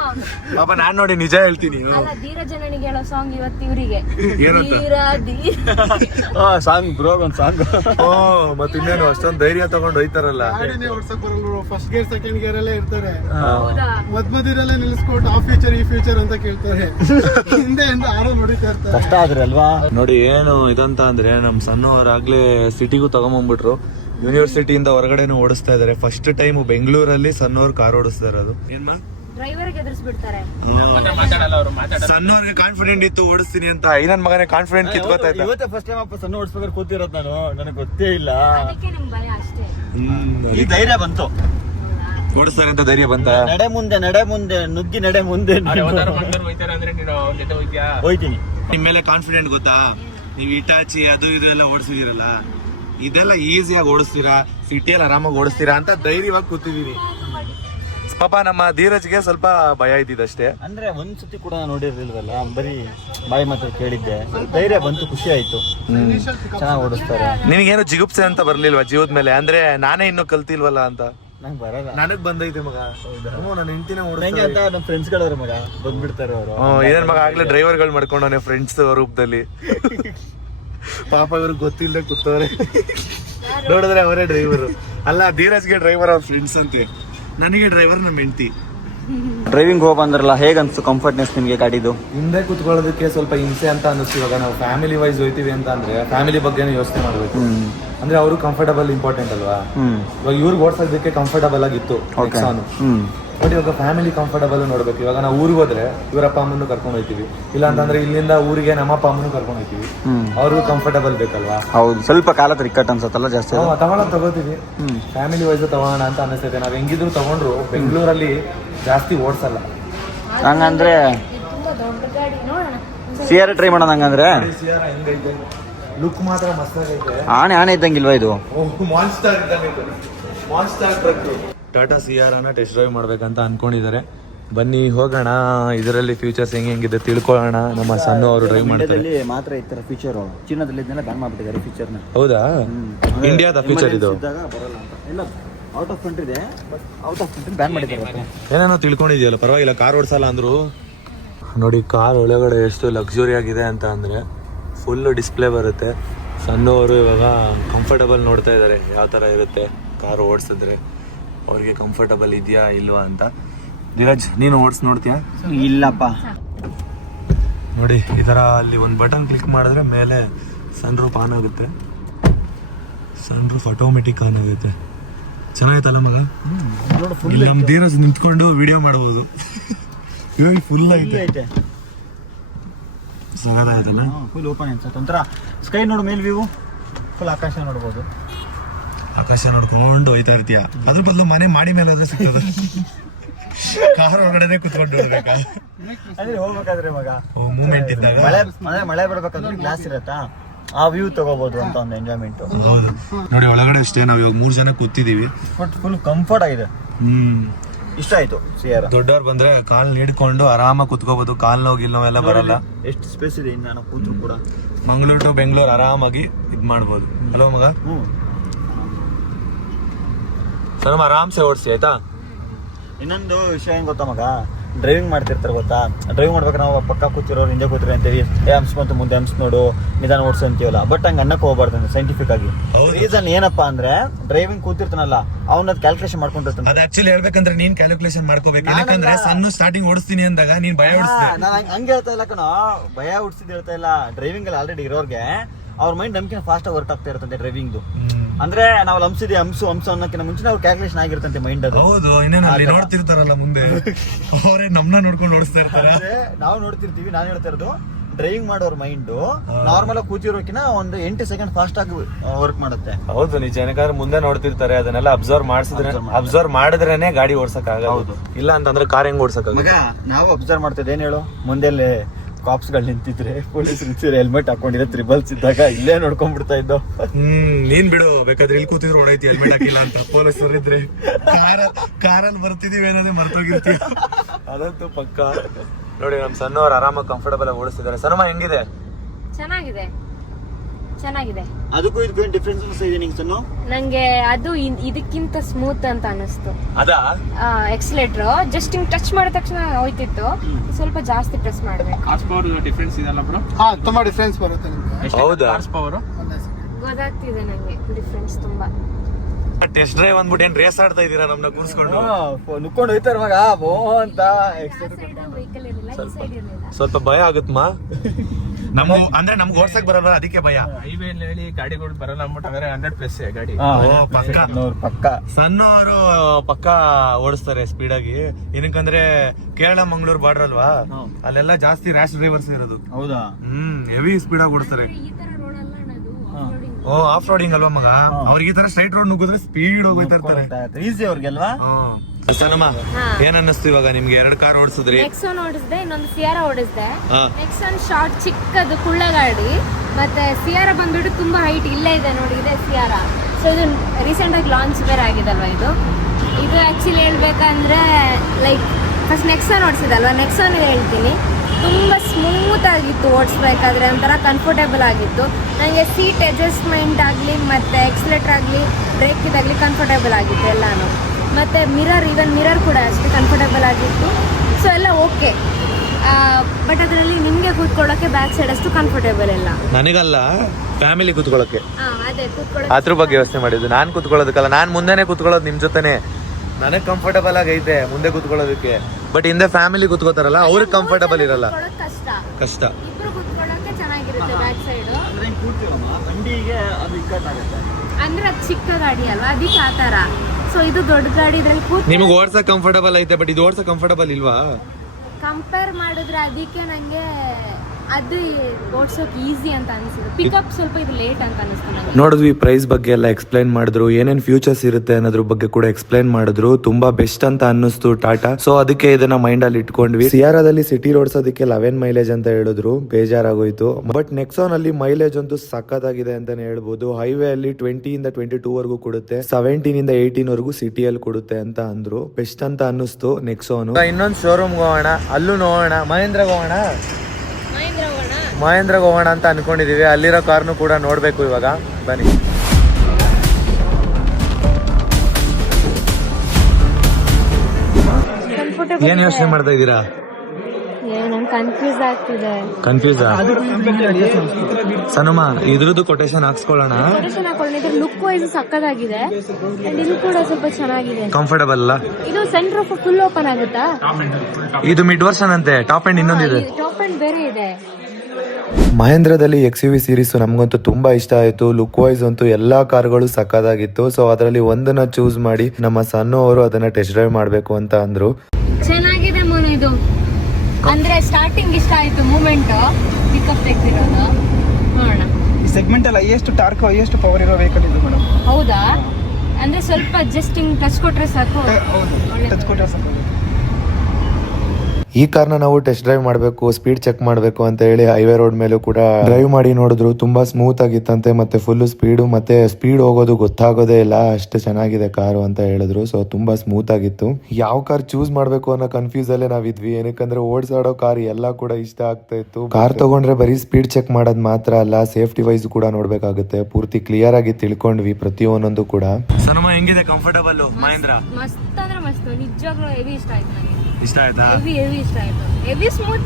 ಪಾಪ ನಾನ್ ನೋಡಿ ನಿಜ ಹೇಳ್ತೀನಿ. ಅಲ್ಲ, ಧೀರಜ್ ನನಗೆ ಹೇಳೋ ಸಾಂಗ್ ಇವತ್ತು ಇವರಿಗೆ ಏನಂತ? ಸಾಂಗ್ ಬ್ರೋ, ಒಂದ್ ಸಾಂಗ್. ಓ ಮತ್ ಇನ್ನೇನು ಅಷ್ಟೊಂದ್ ಧೈರ್ಯ ತಗೊಂಡ್ ಹೋಯ್ತಾರಲ್ಲ. ಗಾಡಿನೇ ಓಡ್ಸಕ್ ಬರಲ್ಲ, ಫಸ್ಟ್ ಗೇರ್ ಸೆಕೆಂಡ್ ಗೇರ್ ಅಲ್ಲೇ ಇರ್ತಾರೆ. ಹೌದಾ? ಮಧ್ಯದಲ್ಲೇ ನಿಲ್ಸ್ಕೊಟ್ಟು ಆ ಫ್ಯೂಚರ್ ಈ ಫ್ಯೂಚರ್ ಅಂತ ಕೇಳ್ತಾರೆ. ಹಿಂದೆಯಿಂದ ಆರೋ ನೋಡಿತಾ ಇರ್ತಾರೆ. ಕಷ್ಟ ಆದ್ರೆ ಅಲ್ವಾ. ನೋಡಿ ಏನು ಇದಂತ ಅಂದ್ರೆ ನಮ್ ಸಣ್ಣವರಾಗ್ಲೇ ಸಿಟಿಗೂ ತಗೊಂಬಂದ್ಬಿಟ್ರು. ಯೂನಿವರ್ಸಿಟಿಯಿಂದ ಹೊರಗಡೆನೂ ಓಡಿಸ್ತಾ ಇದಾರೆ. ಫಸ್ಟ್ ಟೈಮ್ ಬೆಂಗಳೂರಲ್ಲಿ ಸಣ್ಣವ್ರು ಕಾರ್ ಓಡಿಸ್ತಾ ಇರೋದು. ಏನ್ಮಾ ಡ್ರೈವರ್ಗೆ ಎದುರಿಸ್ಬಿಡ್ತಾರೆ. ಸಣ್ಣವ್ರಿಗೆ ಕಾನ್ಫಿಡೆಂಟ್ ಇತ್ತು ಓಡಿಸ್ತೀನಿ ಅಂತ, ನನ್ ಮಗನೇ ಕಾನ್ಫಿಡೆಂಟ್ ಕಿತ್ಕೋತಾ ಇದ್ದ. ಇವತ್ತೇ ಫಸ್ಟ್ ಟೈಮ್ ಅಪ್ಪ ಸಣ್ಣ ಓಡಿಸ್ಬೇಕಾದ್ರೆ ಕೂತಿರೋದು ನಾನು, ನನಗೆ ಗೊತ್ತೇ ಇಲ್ಲ. ಅದಕ್ಕೆ ನಿಮ್ ಭಯ ಅಷ್ಟೇ. ಈ ಧೈರ್ಯ ಬಂತು. ಓಡಿಸ್ತಾರೆ ಅಂತ ಧೈರ್ಯ ಬಂತ. ನಡೆ ಮುಂದೆ ನುಗ್ಗಿ ನಡೆ ಮುಂದೆ ಹೋಯ್ತೀನಿ. ನಿಮ್ ಮೇಲೆ ಕಾನ್ಫಿಡೆಂಟ್ ಗೊತ್ತಾ? ನೀವ್ ಇಟಾಚಿ ಅದು ಇದು ಎಲ್ಲ ಓಡಿಸಿದಿರಲ್ಲ, ಇದೆಲ್ಲ ಈಸಿಯಾಗಿ ಓಡಿಸ್ತೀರಾ, ಸಿಟಿಯಲ್ಲಿ ಆರಾಮಾಗಿ ಓಡಿಸ್ತೀರಾ ಅಂತ ಧೈರ್ಯವಾಗಿ ಕೂತಿದೀನಿ. ಪಾಪ ನಮ್ಮ ಧೀರಜ್ಗೆ ಸ್ವಲ್ಪ ಭಯ ಇದ್ದಿದ್ದಷ್ಟೇ. ಅಂದ್ರೆ ಒಂದ್ಸತಿ ಕೂಡ ನೋಡಿರ್ಲಿಲ್ವಲ್ಲ, ಬರೀ ಬಾಯಿ ಮಾತ್ರ ಕೇಳಿದ್ದೆ. ಧೈರ್ಯ ಬಂತು, ಖುಷಿ ಆಯ್ತು. ಚೆನ್ನಾಗಿ ಓಡಿಸ್ತಾರೆ. ನಿನಗೇನು ಜಿಗುಪ್ಸೆ ಅಂತ ಬರ್ಲಿಲ್ವಾ ಜೀವದ ಮೇಲೆ? ಅಂದ್ರೆ ನಾನೇ ಇನ್ನೂ ಕಲ್ತಿಲ್ವಲ್ಲ ಅಂತ. ನಂಗೆ ಬರಲ್ಲ. ನನಗ್ ಬಂದೈತೆ ಮಗ. ನನ್ನ ಹೆಂಡತಿನ ಹೆಂಗೆ ಅಂತ ನಮ್ಮ ಫ್ರೆಂಡ್ಸ್ ಗಳವ್ರ ಮಗ ಬಂದ್ಬಿಡ್ತಾರೆ ಅವರು. ಏನ್ ಮಗ ಆಗ್ಲೇ ಡ್ರೈವರ್ಗಳು ಮಾಡ್ಕೊಂಡವನೆ ಫ್ರೆಂಡ್ಸ್ ರೂಪದಲ್ಲಿ. ಪಾಪ ಇವ್ರಿಗೆ ಗೊತ್ತಿಲ್ಲದೆ ಕೂತವ್ರೆ. ನೋಡಿದ್ರೆ ಅವರೇ ಡ್ರೈವರು. ಅಲ್ಲ, ಧೀರಜ್ಗೆ ಡ್ರೈವರ್ ಅವ್ರ ಫ್ರೆಂಡ್ಸ್ ಅಂತೆ, ನನಗೆ ಡ್ರೈವರ್ ನಮ್ಮ ಹೆಂಡತಿ. ಡ್ರೈವಿಂಗ್ ಹೋಗಿ ಬಂದ್ರಲ್ಲ, ಹೇಗೆ ಅನ್ಸು ಕಂಫರ್ಟ್ನೆಸ್ ನಿಮಗೆ ಗಾಡಿದು? ಹಿಂದೆ ಕುತ್ಕೊಳ್ಳೋದಕ್ಕೆ ಸ್ವಲ್ಪ ಹಿಂಸೆ ಅಂತ ಅನ್ನಿಸ್ತು. ಇವಾಗ ನಾವು ಫ್ಯಾಮಿಲಿ ವೈಸ್ ಹೋಯ್ತೀವಿ ಅಂತ ಅಂದ್ರೆ ಫ್ಯಾಮಿಲಿ ಬಗ್ಗೆನೇ ಯೋಚನೆ ಮಾಡ್ಬೇಕು. ಅಂದ್ರೆ ಅವರು ಕಂಫರ್ಟಬಲ್ ಇಂಪಾರ್ಟೆಂಟ್ ಅಲ್ವಾ. ಇವಾಗ ಇವ್ರಿಗೆ ಓಡಿಸೋದಕ್ಕೆ ಕಂಫರ್ಟಬಲ್ ಆಗಿತ್ತು ನೆಕ್ಸಾನು. ಬಟ್ ಇವಾಗ ಫ್ಯಾಮಿಲಿ ಕಂಫರ್ಟಬಲ್ ನೋಡ್ಬೇಕು. ಇವಾಗ ನಾವು ಊರಿಗೆ ಹೋದ್ರೆ ಇವರಪ್ಪ ಅಮ್ಮನ್ನು ಕರ್ಕೊಂಡು ಹೋಗ್ತೀವಿ, ಇಲ್ಲ ಅಂತಂದ್ರೆ ಇಲ್ಲಿಂದ ಊರಿಗೆ ನಮ್ಮಪ್ಪ ಅಮ್ಮನ್ನು ಕರ್ಕೊಂಡು ಹೋಗ್ತೀವಿ. ಅವ್ರಿಗೂ ಕಂಫರ್ಟಬಲ್ ಬೇಕಲ್ವಾ. ಹೌದು, ಸ್ವಲ್ಪ ಕಾಲ ಇಕ್ಕಟ್ಟು ಅನ್ಸತ್ತಲ್ಲ ಜಾಸ್ತಿ. ತಗೋತೀವಿ, ಫ್ಯಾಮಿಲಿ ವೈಸ್ ತಗೋಣ ಅಂತ ಅನಿಸ್ತೈತೆ. ನಾವ್ ಹೆಂಗಿದ್ರು ತಗೊಂಡ್ರು ಬೆಂಗಳೂರಲ್ಲಿ ಜಾಸ್ತಿ ಓಡಿಸಲ್ಲ. ಹಂಗಂದ್ರೆ ತುಂಬಾ ದೊಡ್ಡ ಗಾಡಿ ನೋಡೋಣ. ಸಿಆರ್ ಟ್ರೈ ಮಾಡೋಣ. ಹಂಗಂದ್ರೆ ಹೆಂಗೈತೆ ಲುಕ್ ಮಾತ್ರ ಮಸ್ತಾಗೈತೆ. ಆನೆ ಇದ್ದಂಗಿಲ್ವಾ ಇದು? Monster truck. ಟಾಟಾ ಸಿಆರ್ ಅನ್ನ ಟೆಸ್ಟ್ ಡ್ರೈವ್ ಮಾಡ್ಬೇಕಂತ ಅನ್ಕೊಂಡಿದ್ದಾರೆ. ಬನ್ನಿ ಹೋಗೋಣ, ಇದರಲ್ಲಿ ಫ್ಯೂಚರ್ಸ್ ಹೆಂಗಿದೆ ತಿಳ್ಕೊಳ್ಳೋಣ. ನಮ್ಮ ಸಣ್ಣ ಅವರು ಡ್ರೈವ್ ಮಾಡ್ತಾರೆ. ಮಾತ್ರ ಈ ತರ ಫೀಚರ್ ಚೀನಾದಲ್ಲಿ ಇದನ್ನೆಲ್ಲ ಬ್ಯಾನ್ ಮಾಡ್ಬಿಟ್ಟಿದ್ದಾರೆ ಫೀಚರ್ ನ. ಹೌದಾ? ಇಂಡಿಯಾದ ಫೀಚರ್ ಇದು. ಬರಲ್ಲ ಅಂತ ಎಲ್ಲ ಔಟ್ ಆಫ್ ಕಂಟ್ರಿ ಇದೆ, but out of country ban ಮಾಡಿದ್ದಾರೆ. ಏನೇನೋ ತಿಳ್ಕೊಂಡಿದ್ಯಲ್ಲ, ಪರವಾಗಿಲ್ಲ. ಕಾರ್ ಓಡಿಸಲ್ಲ ಅಂದ್ರು. ನೋಡಿ ಕಾರ್ ಒಳಗಡೆ ಎಷ್ಟು ಲಕ್ಸುರಿ ಆಗಿದೆ ಅಂತ ಅಂದ್ರೆ ಫುಲ್ ಡಿಸ್ಪ್ಲೇ ಬರುತ್ತೆ. ಸಣ್ಣವರು ಇವಾಗ ಕಂಫರ್ಟಬಲ್ ನೋಡ್ತಾ ಇದ್ದಾರೆ, ಯಾವ ಥರ ಇರುತ್ತೆ ಕಾರು ಓಡಿಸಿದ್ರೆ, ಅವ್ರಿಗೆ ಕಂಫರ್ಟಬಲ್ ಇದೆಯಾ ಇಲ್ವಾ ಅಂತ. ಧೀರಜ್, ನೀನು ನೋಡ್ತೀಯಾ? ಇಲ್ಲಪ್ಪ. ನೋಡಿ ಈ ಥರ ಅಲ್ಲಿ ಒಂದು ಬಟನ್ ಕ್ಲಿಕ್ ಮಾಡಿದ್ರೆ ಮೇಲೆ ಸನ್ ರೂಫ್ ಆನ್ ಆಗುತ್ತೆ. ಸನ್ ರೂಫ್ ಆಟೋಮೆಟಿಕ್ ಆನ್ ಆಗುತ್ತೆ. ಚೆನ್ನಾಯ್ತಲ್ಲ ಮಗ? ಇಲ್ಲಿ ನಮ್ಮ ಧೀರಜ್ ನಿಂತ್ಕೊಂಡು ವಿಡಿಯೋ ಮಾಡ್ಬೋದು. ಇವಾಗ ಫುಲ್ ಐತೆ. ಸಗದಾಯ್ತಲ್ಲ? ಫುಲ್ ಓಪನ್ ಅನ್ಸುತ್ತೆ. ಒಂಥರ ಸ್ಕೈ ನೋಡು, ಮೇಲ್ ವ್ಯೂ ಫುಲ್ ಆಕಾಶ ನೋಡ್ಬೋದು. ಆಕಾಶ ನೋಡ್ಕೊಂಡು ಹೋಯ್ತಾ ಇರ್ತೀಯ. ಅದ್ರ ಬದಲು ಮನೆ ಮಾಡಿ ಮೇಲೆ ಹೋದ್ರೆ ಸಿಗ್ತದೆ. ಕಾರ್ ಒಳಗಡೆ ಕುತ್ಕೊಂಡು ನೋಡ್ಬೇಕಾ? ಅಂದ್ರೆ ಹೋಗ್ಬೇಕಾದ್ರೆ ಮಗ ಮೂಮೆಂಟ್ ಇದ್ದಾಗ ಮಳೆ ಬರ್ಬೇಕಾದ್ರೆ ಗ್ಲಾಸ್ ಇರತ್ತಾ, ಆ ವ್ಯೂ ತಗೋಬಹುದು ಅಂತ ಒಂದು ಎಂಜಾಯ್ಮೆಂಟ್. ಹೌದು ನೋಡಿ ಒಳಗಡೆ ಅಷ್ಟೇ ನಾವು ಇವಾಗ 3 ಜನ ಕೂತಿದೀವಿ. ಬಟ್ ಫುಲ್ ಕಂಫರ್ಟ್ ಆಗಿದೆ. ಇಷ್ಟ ಆಯ್ತು ಸಿಯಾರಾ. ದೊಡ್ಡವ್ರು ಬಂದ್ರೆ ಕಾಲ್ ನೀಡ್ಕೊಂಡು ಆರಾಮಾಗಿ ಕುತ್ಕೋಬಹುದು. ಕಾಲ್ ನೋವು ಗಿಲ್ ನೋವು ಎಲ್ಲ ಬರಲ್ಲ. ಎಷ್ಟು ಸ್ಪೇಸ್ ಇದೆ ಇನ್ನು ನಾವು ಕೂತ್ರು ಕೂಡ. ಮಂಗಳೂರು ಟು ಬೆಂಗಳೂರು ಆರಾಮಾಗಿ ಇದ್ ಮಾಡ್ಬೋದು. ಹಲೋ ಮಗ, ಸರ್ ಆರಾಮ್ಸೆ ಓಡಿಸಿ ಆಯ್ತಾ. ಇನ್ನೊಂದು ವಿಷಯ ಏನ್ ಗೊತ್ತಾ ಮಗ, ಡ್ರೈವಿಂಗ್ ಮಾಡ್ತಿರ್ತಾರೆ ಗೊತ್ತಾ, ಡ್ರೈವಿಂಗ್ ಮಾಡ್ಬೇಕು ನಾವು ಪಕ್ಕ ಕೂತಿರೋರು ಹಿಂದೆ ಕೂತಿರೋ ಅಂತೀವಿ, ಹಂಸ್ ಬಂತು ಮುಂದೆ ಹಂಸ್ ನೋಡು ನಿಧಾನ ಓಡಿಸು ಅಂತೀವಲ್ಲ. ಬಟ್ ಹಂಗೆ ಅನ್ನಕ್ಕೆ ಹೋಗ್ಬಾರ್ದು ಸೈಂಟಿಫಿಕ್ ಆಗಿ. ರೀಸನ್ ಏನಪ್ಪಾ ಅಂದ್ರೆ ಡ್ರೈವಿಂಗ್ ಕೂತಿರ್ತಾನಲ್ಲ ಅವ್ನ ಕ್ಯಾಲ್ಕುಲೇಷನ್ ಮಾಡ್ಕೊಂಡಿರ್ತಾನೆ. ಅದು ಆಕ್ಚುಲಿ ಹೇಳ್ಬೇಕಂದ್ರೆ ನೀನ್ ಕ್ಯಾಲ್ಕುಲೇಷನ್ ಮಾಡ್ಕೋಬೇಕು. ಯಾಕಂದ್ರೆ ಸಣ್ಣ ಸ್ಟಾರ್ಟಿಂಗ್ ಓಡಿಸ್ತೀನಿ ಅಂದಾಗ ನೀನ್ ಭಯ ಓಡಿಸ್ತೀನಿ. ನಾನು ಹಂಗೆ ಹೇಳ್ತಾ ಇಲ್ಲ ಕಣೋ, ಭಯ ಹುಡ್ಸಿದ್ ಹೇಳ್ತಾ ಇಲ್ಲ. ಡ್ರೈವಿಂಗ್ ಅಲ್ಲಿ ಆಲ್ರೆಡಿ ಇರೋರ್ಗೆ ಅವ್ರ ಮೈಂಡ್ ನಮ್ಕಿನ ಫಾಸ್ಟ್ ವರ್ಕ್ ಆಗ್ತಾ ಇರ್ತಂತೆ ಡ್ರೈವಿಂಗ್. ಅಂದ್ರೆ ನಾವು ಹಂಸಿದೆ ಹಂಸು ಅನ್ನೋಕ್ಕಿಂತ ಮುಂಚೆ ಅವ್ರು ಕ್ಯಾಲ್ಕುಲೇಷನ್ ಆಗಿರ್ತಂತೆ ಮೈಂಡ್ ಅದು. ಹೌದು, ಇನ್ನೇನು ಅಲ್ಲಿ ನೋಡ್ತಿರ್ತಾರಲ್ಲ ಮುಂದೆ ಅವರೇ ನಮ್ಮನ್ನ ನೋಡ್ಕೊಂಡು ಓಡಿಸ್ತಾ ಇರ್ತಾರೆ. ನಾವು ನೋಡ್ತಿರ್ತೀವಿ. ನಾನು ಹೇಳ್ತಾ ಇರೋದು ಡ್ರೈವಿಂಗ್ ಮಾಡೋರ್ ಮೈಂಡ್ ನಾರ್ಮಲ್ ಆಗಿ ಕೂತಿರೋಕಿನ ಒಂದು 8 ಸೆಕೆಂಡ್ ಫಾಸ್ಟ್ ಆಗಿ ವರ್ಕ್ ಮಾಡುತ್ತೆ. ಹೌದು ನಿಜ. ಯಾಕಂದ್ರೆ ಮುಂದೆ ನೋಡ್ತಿರ್ತಾರೆ, ಅದನ್ನೆಲ್ಲ ಅಬ್ಸರ್ವ್ ಮಾಡಿದ್ರೇನೆ ಗಾಡಿ ಓಡ್ಸಕ್ ಆಗೋದು. ಇಲ್ಲ ಅಂತಂದ್ರೆ ಕಾರ್ ಹೆಂಗ್ ಓಡ್ಸಕ್ ಮಗ ನಾವು ಅಬ್ಸರ್ವ್ ಮಾಡ್ತಿದ್ದೆ. ಏನ್ ಹೇಳು, ಮುಂದೆಲ್ಲೇ ಕಾಪ್ಸ್ ಗಳು ನಿಂತಿದ್ರೆ ಪೊಲೀಸ್ ಹೆಲ್ಮೆಟ್ ಹಾಕೊಂಡಿದ್ರೆ ತ್ರಿಬಲ್ಸ್ ಇದ್ದಾಗ ಇಲ್ಲೇ ನೋಡ್ಕೊಂಡ್ಬಿಡ್ತಾ ಇದ್ದೋ. ನೀನ್ ಬಿಡು, ಬೇಕಾದ್ರೆ ಇಲ್ಲಿ ಕೂತಿದ್ರು ಹೊಡೈತಿ ಹೆಲ್ಮೆಟ್ ಹಾಕಿಲ್ಲ ಅಂತ. ಪೊಲೀಸರು ಇದ್ರೆ ಕಾರಲ್ಲಿ ಬರ್ತಿದೀವಿ ಅನ್ನೋದೇ ಮರ್ತೋಗಿರ್ತೀವಿ. ಅದಂತೂ ಪಕ್ಕ. ನೋಡಿ ನಮ್ ಸಣ್ಣವ್ರು ಆರಾಮಾಗಿ ಕಂಫರ್ಟಬಲ್ ಆಗಿ ಓಡಿಸ್ತಿದ್ದಾರೆ. ಸನಮ ಹೆಂಗಿದೆ? ಚೆನ್ನಾಗಿದೆ. ಅದಕ್ಕೂ ಇದಕ್ಕೂ ಡಿಫ್ರೆನ್ಸ್ ಇದೆ ನಿಂಗೆ ಸಣ್ಣ? ನಂಗೆ ಅದು ಇದಕ್ಕಿಂತ ಸ್ಮೂತ್ ಅಂತ ಅನಿಸ್ತು. ಅದಾ ಎಕ್ಸಲೇಟರ್ ಜಸ್ಟ್ ಹಿಂಗ್ ಟಚ್ ಮಾಡಿದ ತಕ್ಷಣ ಹೋಯ್ತಿತ್ತು, ಸ್ವಲ್ಪ ಜಾಸ್ತಿ ಪ್ರೆಸ್ ಮಾಡ್ಬೇಕು. ಹಾರ್ಸ್ ಪವರ್ ಡಿಫರೆನ್ಸ್ ಇದೆಲ್ಲ ಬ್ರೋ? ಹಾ, ತುಂಬಾ ಡಿಫ್ರೆನ್ಸ್ ಬರುತ್ತೆ ನಿಮ್ಗೆ. ಹೌದಾ? ಹಾರ್ಸ್ ಪವರ್ ಗೊತ್ತಾಗ್ತಿದೆ ನಂಗೆ ಡಿಫ್ರೆನ್ಸ್ ತುಂಬಾ. ಟೆಸ್ಟ್ ಡ್ರೈವ್ ಅಂದ್ಬಿಟ್ಟು ಏನ್ ರೇಸ್ ಆಡ್ತಾ ಇದೀರಾ ನಮ್ನ ಕೂರ್ಸ್ಕೊಂಡು? ನುಕ್ಕೊಂಡು ಹೋಯ್ತಾರ ಮಗ ಬೋ ಅಂತ. ವೆಹಿಕಲ್ ಇರಲಿಲ್ಲ, ಈ ಸೈಡ್ ಇರಲಿಲ್ಲ. ಸ್ವಲ್ಪ ಭಯ ಆಗುತ್ತಮ್ಮ. ನಮ್ಗೆ ಓಡ್ಸಕ್ ಬರಲ್ಲ, ಅದಕ್ಕೆ ಭಯ. ಹೈವೇ ಹೇಳಿ ಗಾಡಿಗಳು ಬರಲ್ಲ ಅಂದ್ಬಿಟ್ಟು ಹಂಗಾರೆ 100+ ಗಾಡಿ. ಪಕ್ಕ ಸಣ್ಣವರು ಪಕ್ಕ ಓಡಿಸ್ತಾರೆ ಸ್ಪೀಡ್ ಆಗಿ. ಏನಕ್ಕಂದ್ರೆ ಕೇರಳ ಮಂಗಳೂರು ಬಾರ್ಡರ್ ಅಲ್ವಾ, ಅಲ್ಲೆಲ್ಲ ಜಾಸ್ತಿ ರ್ಯಾಶ್ ಡ್ರೈವರ್ಸ್ ಇರೋದು. ಹೌದಾ? ಹೆವಿ ಸ್ಪೀಡ್ ಆಗಿ ಓಡಿಸ್ತಾರೆ. ಈ ತರ ರೋಡ್ ಅಲ್ಲ ಅನ್ನೋದು. ಓ, ಆಫ್ ರೋಡಿಂಗ್ ಅಲ್ವಾ ಮಗ? ಅವ್ರಿಗೆ ಈ ತರ ಸ್ಟ್ರೈಟ್ ರೋಡ್ ನುಗ್ಗಿದ್ರೆ ಸ್ಪೀಡ್ ಹೋಗ್ತಾ ಇರ್ತಾರೆ. ಈಸಿ ಅವ್ರಿಗೆಲ್ವಾ? ಸನಮ ಏನ್ ಅನ್ನಿಸ್ತು ಇವಾಗ ನಿಮ್ಗೆ? 2 ಕಾರ್ ಓಡಿಸಿದ್ರಿ. ನೆಕ್ಸಾನ್ ಓಡಿಸ್ದೆ, ಇನ್ನೊಂದು ಸಿಯಾರಾ ಓಡಿಸ್ದೆ. ನೆಕ್ಸಾನ್ ಶಾರ್ಟ್ ಚಿಕ್ಕದು ಕುಳ್ಳ ಗಾಡಿ, ಮತ್ತೆ ಸಿಯಾರಾ ಬಂದ್ಬಿಟ್ಟು ತುಂಬಾ ಹೈಟ್. ಇಲ್ಲೇ ಇದೆ ನೋಡಿ, ಇದೆ ಸಿಯಾರಾ. ಸೊ ಇದು ರೀಸೆಂಟ್ ಆಗಿ ಲಾಂಚ್ ಬೇರೆ ಆಗಿದಲ್ವಾ ಇದು ಆಕ್ಚುಲಿ ಹೇಳ್ಬೇಕಂದ್ರೆ ಲೈಕ್ ಫಸ್ಟ್ ನೆಕ್ಸಾನ್ ಓಡಿಸಿದಲ್ವಾ, ನೆಕ್ಸಾನ್ ಹೇಳ್ತೀನಿ ತುಂಬ ಸ್ಮೂತ್ ಆಗಿತ್ತು ಓಡಿಸ್ಬೇಕಾದ್ರೆ, ಒಂಥರ ಕಂಫರ್ಟೇಬಲ್ ಆಗಿತ್ತು ನನಗೆ. ಸೀಟ್ ಅಡ್ಜಸ್ಟ್ಮೆಂಟ್ ಆಗಲಿ ಮತ್ತು ಎಕ್ಸಲೇಟರ್ ಆಗಲಿ ಬ್ರೇಕ್ ಇದಾಗಲಿ ಕಂಫರ್ಟೇಬಲ್ ಆಗಿತ್ತು ಎಲ್ಲಾನು. ಮತ್ತು ಮಿರರ್ ಕೂಡ ಅಷ್ಟೇ ಕಂಫರ್ಟೇಬಲ್ ಆಗಿತ್ತು. ಸೊ ಎಲ್ಲ ಓಕೆ. ಬಟ್ ಅದರಲ್ಲಿ ನಿಮಗೆ ಕೂತ್ಕೊಳ್ಳೋಕ್ಕೆ ಬ್ಯಾಕ್ ಸೈಡ್ ಅಷ್ಟು ಕಂಫರ್ಟೇಬಲ್ ಇಲ್ಲ. ನನಗಲ್ಲ, ಫ್ಯಾಮಿಲಿ ಕೂತ್ಕೊಳ್ಳೋಕೆ. ಅದೇ ಕೂತ್ಕೊಳ್ಳೋಕೆ ಅದ್ರ ಬಗ್ಗೆ ಯೋಚನೆ ಮಾಡಿದ್ದು. ನಾನು ಕೂತ್ಕೊಳ್ಳೋದಕ್ಕಲ್ಲ, ನಾನು ಮುಂದೆನೆ ಕೂತ್ಕೊಳ್ಳೋದು ನಿಮ್ ಜೊತೆನೆ. ನನಗ್ ಕಂಫರ್ಟಬಲ್ ಆಗೈತೆ ಮುಂದೆ ಕೂತ್ಕೊಳ್ಳೋದಕ್ಕೆ. ಬಟ್ ಹಿಂದೆ ಫ್ಯಾಮಿಲಿ ಕೂತ್ಕೋತಾರಲ್ಲ, ಅವ್ರಿಗೆ ಕಂಫರ್ಟಬಲ್ ಇರಲ್ಲ, ಕಷ್ಟ. ಇಬ್ರು ಕೂತ್ಕೊಳ್ಳೋಕೆ ಚೆನ್ನಾಗಿರುತ್ತೆ ಬ್ಯಾಕ್ ಸೈಡ್. ಬಂಡಿಗೆ ಅದು ಇಕ್ಕಟ್ಟಾಗುತ್ತೆ. ಅಂದ್ರೆ ಅದು ಚಿಕ್ಕ ಗಾಡಿ ಅಲ್ವಾ, ಅದಕ್ಕೆ ಆ ಥರ. ಸೊ ಇದು ದೊಡ್ಡ ಗಾಡಿ, ಇದ್ರಲ್ಲಿ ನಿಮಗೆ ಓಡ್ಸಕ್ ಕಂಫರ್ಟಬಲ್ ಐತೆ, ಬಟ್ ಇದು ಓಡ್ಸಕ್ ಕಂಫರ್ಟಬಲ್ ಇಲ್ವಾ? ಕಂಪೇರ್ ಮಾಡಿದ್ರೆ ಅದಕ್ಕೆ ನಂಗೆ ಅದು ಓಡ್ಸೋಕ್ ಈಸಿ ಅಂತ ಅನಿಸಿದ್ರು. ಪಿಕಪ್ ಸ್ವಲ್ಪ ಇದು ಲೇಟ್ ಅಂತ ಅನಿಸ್ತು ನನಗೆ. ನೋಡಿದ್ವಿ ಪ್ರೈಸ್ ಬಗ್ಗೆ ಎಲ್ಲ ಎಕ್ಸ್ಪ್ಲೈನ್ ಮಾಡಿದ್ರು, ಏನೇನ್ ಫ್ಯೂಚರ್ಸ್ ಇರುತ್ತೆ ಅನ್ನೋದ್ರ ಬಗ್ಗೆ ಕೂಡ ಎಕ್ಸ್ಪ್ಲೈನ್ ಮಾಡಿದ್ರು. ತುಂಬಾ ಬೆಸ್ಟ್ ಅಂತ ಅನ್ನಿಸ್ತು ಟಾಟಾ. ಸೊ ಅದಕ್ಕೆ ಇದನ್ನ ಮೈಂಡ್ ಅಲ್ಲಿ ಇಟ್ಕೊಂಡ್ವಿ. ಸಿಯಾರಾದಲ್ಲಿ ಸಿಟಿ ರೋಡ್ಸೋದಕ್ಕೆ 11 ಮೈಲೇಜ್ ಅಂತ ಹೇಳಿದ್ರು, ಬೇಜಾರಾಗೋಯ್ತು. ಬಟ್ ನೆಕ್ಸಾನ್ ಅಲ್ಲಿ ಮೈಲೇಜ್ ಅಂತೂ ಸಖತ್ತಾಗಿದೆ ಅಂತಾನೆ ಹೇಳ್ಬೋದು. ಹೈವೇ ಅಲ್ಲಿ 20 ಇಂದ 22 ವರೆಗೂ ಕೊಡುತ್ತೆ, 17 ಇಂದ 18 ವರೆಗೂ ಸಿಟಿಯಲ್ಲಿ ಕೊಡುತ್ತೆ ಅಂತ ಅಂದ್ರು. ಬೆಸ್ಟ್ ಅಂತ ಅನ್ನಿಸ್ತು ನೆಕ್ಸಾನ್. ಇನ್ನೊಂದು ಶೋರೂಮ್ ಹೋಗೋಣ, ಅಲ್ಲೂ ನೋಡೋಣ. ಮಹೇಂದ್ರಗೆ ಹೋಗೋಣ ಅಂತ ಅನ್ಕೊಂಡಿದೀವಿ. ಅಲ್ಲಿರೋ ಕಾರ್ನು ಕೂಡ ನೋಡ್ಬೇಕು ಇವಾಗ. ಬನ್ನಿ. ಏನ್ ಯೋಚನೆ ಮಾಡ್ತಾ ಇದ್ದೀರಾ? ನಂಗೆ ಕನ್ಫ್ಯೂಸ್ ಆಗ್ತಿದೆ. ಕನ್ಫ್ಯೂಸ್ ಸನುಮ, ಇದ್ರದ್ದು ಕೊಟೇಶನ್ ಹಾಕ್ಸ್ಕೊಳ್ಳೋಣ. ಲುಕ್ ವೈಸ್ ಸಕ್ಕದಾಗಿದೆ, ಇದು ಕೂಡ ಸ್ವಲ್ಪ ಚೆನ್ನಾಗಿದೆ. ಕಂಫರ್ಟಬಲ್ ಅಲ್ಲ ಇದು? ಸೆಂಟರ್ ಫುಲ್ ಓಪನ್ ಆಗುತ್ತಾ? ಇದು ಮಿಡ್ ವರ್ಷನ್ ಅಂತೆ. ಟಾಪ್ ಎಂಡ್ ಇನ್ನೊಂದಿದೆ, ಟಾಪ್ ಎಂಡ್ ಬೇರೆ ಇದೆ. ಮಹೇಂದ್ರದಲ್ಲಿ XUV ಸೀರೀಸ್ ನಮಗಂತೂ ತುಂಬಾ ಇಷ್ಟ ಆಯ್ತು. ಲುಕ್ ವೈಸ್ ಅಂತೂ ಎಲ್ಲಾ ಕಾರ್ಗಳು ಸಕ್ಕದಾಗಿತ್ತು. ಸೊ ಅದರಲ್ಲಿ ಒಂದನ್ನ ಚೂಸ್ ಮಾಡಿ ನಮ್ಮ ಸಣ್ಣ ಅವರು ಅದನ್ನ ಟೆಸ್ಟ್ ಡ್ರೈವ್ ಮಾಡ್ಬೇಕು ಅಂತ ಅಂದ್ರು. ಚೆನ್ನಾಗಿದೆ ಮೋನು ಇದು. ಅಂದ್ರೆ ಸ್ಟಾರ್ಟಿಂಗ್ ಇಷ್ಟ ಆಯ್ತು, ಮೂಮೆಂಟ್ ಪಿಕಪ್ ತೆಗ್ದಿರೋದು. ನೋಡೋಣ ಈ ಸೆಗ್ಮೆಂಟ್ ಅಲ್ಲಿ ಎಷ್ಟು ಟಾರ್ಕ್ ಎಷ್ಟು ಪವರ್ ಇರೋ ವೆಹಿಕಲ್ ಇದು ಮೇಡಮ್. ಹೌದಾ? ಅಂದ್ರೆ ಸ್ವಲ್ಪ ಜಸ್ಟ್ ಹಿಂಗ್ ಟಚ್ ಕೊಟ್ರೆ ಸಾಕು. ಹೌದು, ಟಚ್ ಕೊಟ್ಟರೆ ಸಾಕು. ಈ ಕಾರ್ನ ನಾವು ಟೆಸ್ಟ್ ಡ್ರೈವ್ ಮಾಡಬೇಕು, ಸ್ಪೀಡ್ ಚೆಕ್ ಮಾಡಬೇಕು ಅಂತ ಹೇಳಿ ಹೈವೇ ರೋಡ್ ಮೇಲೂ ಕೂಡ ಡ್ರೈವ್ ಮಾಡಿ ನೋಡಿದ್ರು. ತುಂಬಾ ಸ್ಮೂತ್ ಆಗಿತ್ತಂತೆ, ಮತ್ತೆ ಫುಲ್ ಸ್ಪೀಡು, ಮತ್ತೆ ಸ್ಪೀಡ್ ಹೋಗೋದು ಗೊತ್ತಾಗೋದೇ ಇಲ್ಲ, ಅಷ್ಟು ಚೆನ್ನಾಗಿದೆ ಕಾರು ಅಂತ ಹೇಳಿದ್ರು. ಸೊ ತುಂಬಾ ಸ್ಮೂತ್ ಆಗಿತ್ತು. ಯಾವ ಕಾರ್ ಚೂಸ್ ಮಾಡಬೇಕು ಅನ್ನೋ ಕನ್ಫ್ಯೂಸ್ ಅಲ್ಲೇ ನಾವಿದ್ವಿ. ಏನಕ್ಕಂದ್ರೆ ಓಡಿಸಾಡೋ ಕಾರ್ ಎಲ್ಲ ಕೂಡ ಇಷ್ಟ ಆಗ್ತಾ ಇತ್ತು. ಕಾರ್ ತಗೊಂಡ್ರೆ ಬರೀ ಸ್ಪೀಡ್ ಚೆಕ್ ಮಾಡೋದು ಮಾತ್ರ ಅಲ್ಲ, ಸೇಫ್ಟಿ ವೈಸ್ ಕೂಡ ನೋಡ್ಬೇಕಾಗುತ್ತೆ. ಪೂರ್ತಿ ಕ್ಲಿಯರ್ ಆಗಿ ತಿಳ್ಕೊಂಡ್ವಿ ಪ್ರತಿಯೊಂದೊಂದು ಕೂಡ. ಸನಮ ಹೆಂಗಿದೆ ಕಂಫರ್ಟಬಲ್ ಮಹೇಂದ್ರ? ಮಸ್ತ್ ಅಂದ್ರೆ ಮಸ್ತ್, ನಿಜವಾಗ್ಲೂ ಹೆವಿ ಇಷ್ಟ ಆಯ್ತು ನನಗೆ. ಇಷ್ಟ ಆಯ್ತಾ? ಹೆವಿ ಇಷ್ಟ ಆಯ್ತು. ಹೆವಿ ಸ್ಮೂತ್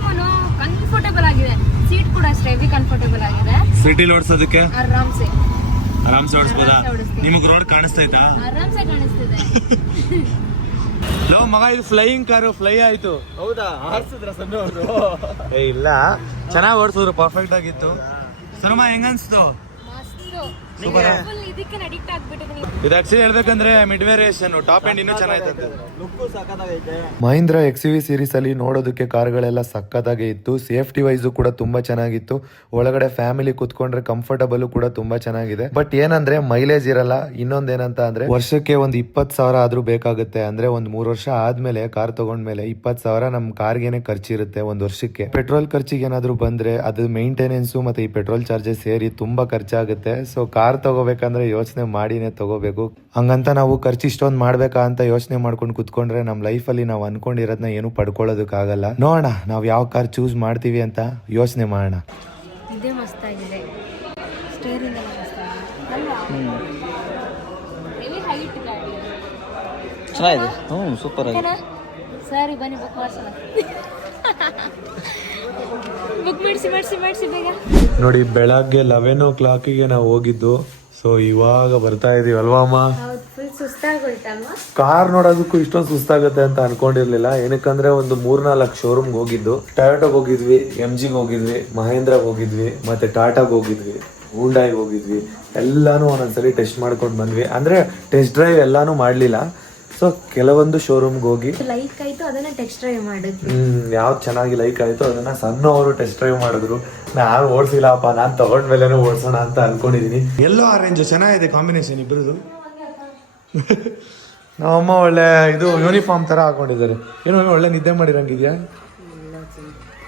ಕಂಫರ್ಟೇಬಲ್ ಆಗಿದೆ. ಸೀಟ್ ಕೂಡ ಅಷ್ಟೇ ಹೆವಿ ಕಂಫರ್ಟೇಬಲ್ ಆಗಿದೆ. ಸಿಟಿಲಿ ಓಡಿಸೋದಕ್ಕೆ ಆರಾಮ್ಸೆ ಓಡಿಸ್ಬೋದಾ? ನಿಮಗೆ ರೋಡ್ ಕಾಣಿಸ್ತೈತಾ? ಆರಾಮ್ಸೆ ಕಾಣಿಸ್ತಿದೆ. ಲೋ ಮಗ, ಇದು ಫ್ಲೈಯಿಂಗ್ ಕಾರು, ಫ್ಲೈ ಆಯ್ತು. ಹೌದಾ? ಆರ್ಸಿದ್ರ ಸಣ್ಣ ಅವರು? ಏ ಇಲ್ಲ, ಚೆನ್ನಾಗಿ ಓಡಿಸಿದ್ರು, ಪರ್ಫೆಕ್ಟ್ ಆಗಿತ್ತು. ಸನಮ ಹೆಂಗನ್ಸ್ತು? ಇದಕ್ಕೆ ಅಡಿಕ್ಟ್ ಆಗ್ಬಿಟ್ಟಿದ್ದೀನಿ. ಇದು ಆಕ್ಚುಲಿ ಹೇಳ್ಬೇಕಂದ್ರೆ ಮಿಡ್ ವೇರಿಯೇಷನ್, ಟಾಪ್ ಎಂಡ್ ಇನ್ನೂ ಚೆನ್ನಾಗಿತ್ತು. ಲುಕ್ಕು ಸಖತ್ತಾಗೈತೆ. ಮಹೀಂದ್ರ XUV ಸೀರೀಸ್ ಅಲ್ಲಿ ನೋಡೋದಕ್ಕೆ ಕಾರ್ಗಳೆಲ್ಲ ಸಕ್ಕತ್ತಾಗೆ ಇತ್ತು. ಸೇಫ್ಟಿ ವೈಸು ಕೂಡ ತುಂಬಾ ಚೆನ್ನಾಗಿತ್ತು. ಒಳಗಡೆ ಫ್ಯಾಮಿಲಿ ಕುತ್ಕೊಂಡ್ರೆ ಕಂಫರ್ಟಬಲ್ ಕೂಡ ತುಂಬಾ ಚೆನ್ನಾಗಿದೆ. ಬಟ್ ಏನಂದ್ರೆ ಮೈಲೇಜ್ ಇರಲ್ಲ. ಇನ್ನೊಂದೇನಂತ ಅಂದ್ರೆ ವರ್ಷಕ್ಕೆ ಒಂದು 20,000 ಆದ್ರೂ ಬೇಕಾಗುತ್ತೆ. ಅಂದ್ರೆ ಒಂದ್ 3 ವರ್ಷ ಆದ್ಮೇಲೆ ಕಾರ್ ತಗೊಂಡ್ಮೇಲೆ 20,000 ನಮ್ ಕಾರ್ಗೇನೆ ಖರ್ಚಿರುತ್ತೆ ಒಂದ್ ವರ್ಷಕ್ಕೆ. ಪೆಟ್ರೋಲ್ ಖರ್ಚಿಗೆ ಏನಾದ್ರು ಬಂದ್ರೆ ಅದು ಮೇಂಟೆನೆನ್ಸ್ ಮತ್ತೆ ಈ ಪೆಟ್ರೋಲ್ ಚಾರ್ಜಸ್ ಸೇರಿ ತುಂಬಾ ಖರ್ಚಾಗುತ್ತೆ. ಸೊ ಕಾರ್ ತಗೋಬೇಕಂದ್ರೆ ಯೋಚನೆ ಮಾಡಿನೇ ತಗೋಬೇಕು. ಹಂಗಂತ ನಾವು ಖರ್ಚು ಇಷ್ಟೊಂದು ಮಾಡ್ಬೇಕಾ ಅಂತ ಯೋಚನೆ ಮಾಡ್ಕೊಂಡು ಕುತ್ಕೊಂಡ್ರೆ ನಮ್ ಲೈಫ್ ಅಲ್ಲಿ ನಾವು ಅನ್ಕೊಂಡಿರೋದನ್ನ ಏನು ಪಡ್ಕೊಳ್ಳೋದಕ್ಕಾಗಲ್ಲ. ನೋಡೋಣ ನಾವ್ ಯಾವ ಕಾರ್ ಚೂಸ್ ಮಾಡ್ತೀವಿ ಅಂತ ಯೋಚನೆ ಮಾಡೋಣ. ಇದೇ ಮಸ್ತ್ ಆಗಿದೆ. ಸ್ಟೇರಿಂಗ್ ಎಲ್ಲ ಮಸ್ತ್ ಆಗಿದೆ ಅಲ್ವಾ? ಹೆವಿ ಹೈಟ್ ಗಾಡಿ ಚೆನ್ನಾಗಿದೆ. ಸೂಪರ್ ಆಗಿದೆ. ಸರಿ ಬನ್ನಿ ಬುಕ್ ಮಾಡ್ಸೋಣ. ಬುಕ್ ಮಾಡಿಸಿ ಬೇಗ. ನೋಡಿ, ಬೆಳಗ್ಗೆ 11 o'clock ನಾವು ಹೋಗಿದ್ದು. ಸೊ ಇವಾಗ ಬರ್ತಾ ಇದೀವಿ ಅಲ್ವಾ ಅಮ್ಮ? ಫುಲ್ ಸುಸ್ತಾಗೋಯ್ತಲ್ವಾ? ಕಾರ್ ನೋಡೋದಕ್ಕೂ ಇಷ್ಟೊಂದು ಸುಸ್ತಾಗುತ್ತೆ ಅಂತ ಅನ್ಕೊಂಡಿರ್ಲಿಲ್ಲ. ಏನಕ್ಕಂದ್ರೆ ಒಂದು 3-4 ಶೋರೂಮ್ಗೆ ಹೋಗಿದ್ದು. ಟೊಯೋಟಾಗ್ ಹೋಗಿದ್ವಿ, MGಗೆ ಹೋಗಿದ್ವಿ, ಮಹೇಂದ್ರಾಗ್ ಹೋಗಿದ್ವಿ, ಮತ್ತೆ ಟಾಟಾಗ್ ಹೋಗಿದ್ವಿ, ಹೂಂಡಾಯಿಗೆ ಹೋಗಿದ್ವಿ. ಎಲ್ಲಾನು ಒಂದೊಂದ್ಸಲಿ ಟೆಸ್ಟ್ ಮಾಡ್ಕೊಂಡು ಬಂದ್ವಿ. ಅಂದ್ರೆ ಟೆಸ್ಟ್ ಡ್ರೈವ್ ಎಲ್ಲಾನು ಮಾಡ್ಲಿಲ್ಲ. ಸೊ ಕೆಲವೊಂದು ಶೋರೂಮ್ಗೆ ಹೋಗಿ ಲೈಕ್ ಆಯ್ತು, ಅದನ್ನ ಟೆಸ್ಟ್ ಡ್ರೈವ್ ಮಾಡಿದ್ವಿ. ಯಾವ್ದು ಚೆನ್ನಾಗಿ ಲೈಕ್ ಆಯ್ತು ಅದನ್ನ ಸಣ್ಣ ಅವರು ಟೆಸ್ಟ್ ಡ್ರೈವ್ ಮಾಡಿದ್ರು. ನಾನು ಓಡಿಸಿಲ್ಲಪ್ಪ, ನಾನು ತಗೊಂಡ್ಮೇಲೆ ಓಡಿಸೋಣ ಅಂತ ಅನ್ಕೊಂಡಿದೀನಿ. ಎಲ್ಲೋ ಆರೆಂಜ್ ಚೆನ್ನಾಗಿದೆ ಕಾಂಬಿನೇಷನ್ ಇಬ್ಬರದು. ನಮ್ಮಮ್ಮ ಒಳ್ಳೆ ಇದು ಯೂನಿಫಾರ್ಮ್ ತರ ಹಾಕೊಂಡಿದ್ದಾರೆ. ಏನೋ ಒಳ್ಳೆ ನಿದ್ದೆ ಮಾಡಿರಂಗಿದ್ಯಾ?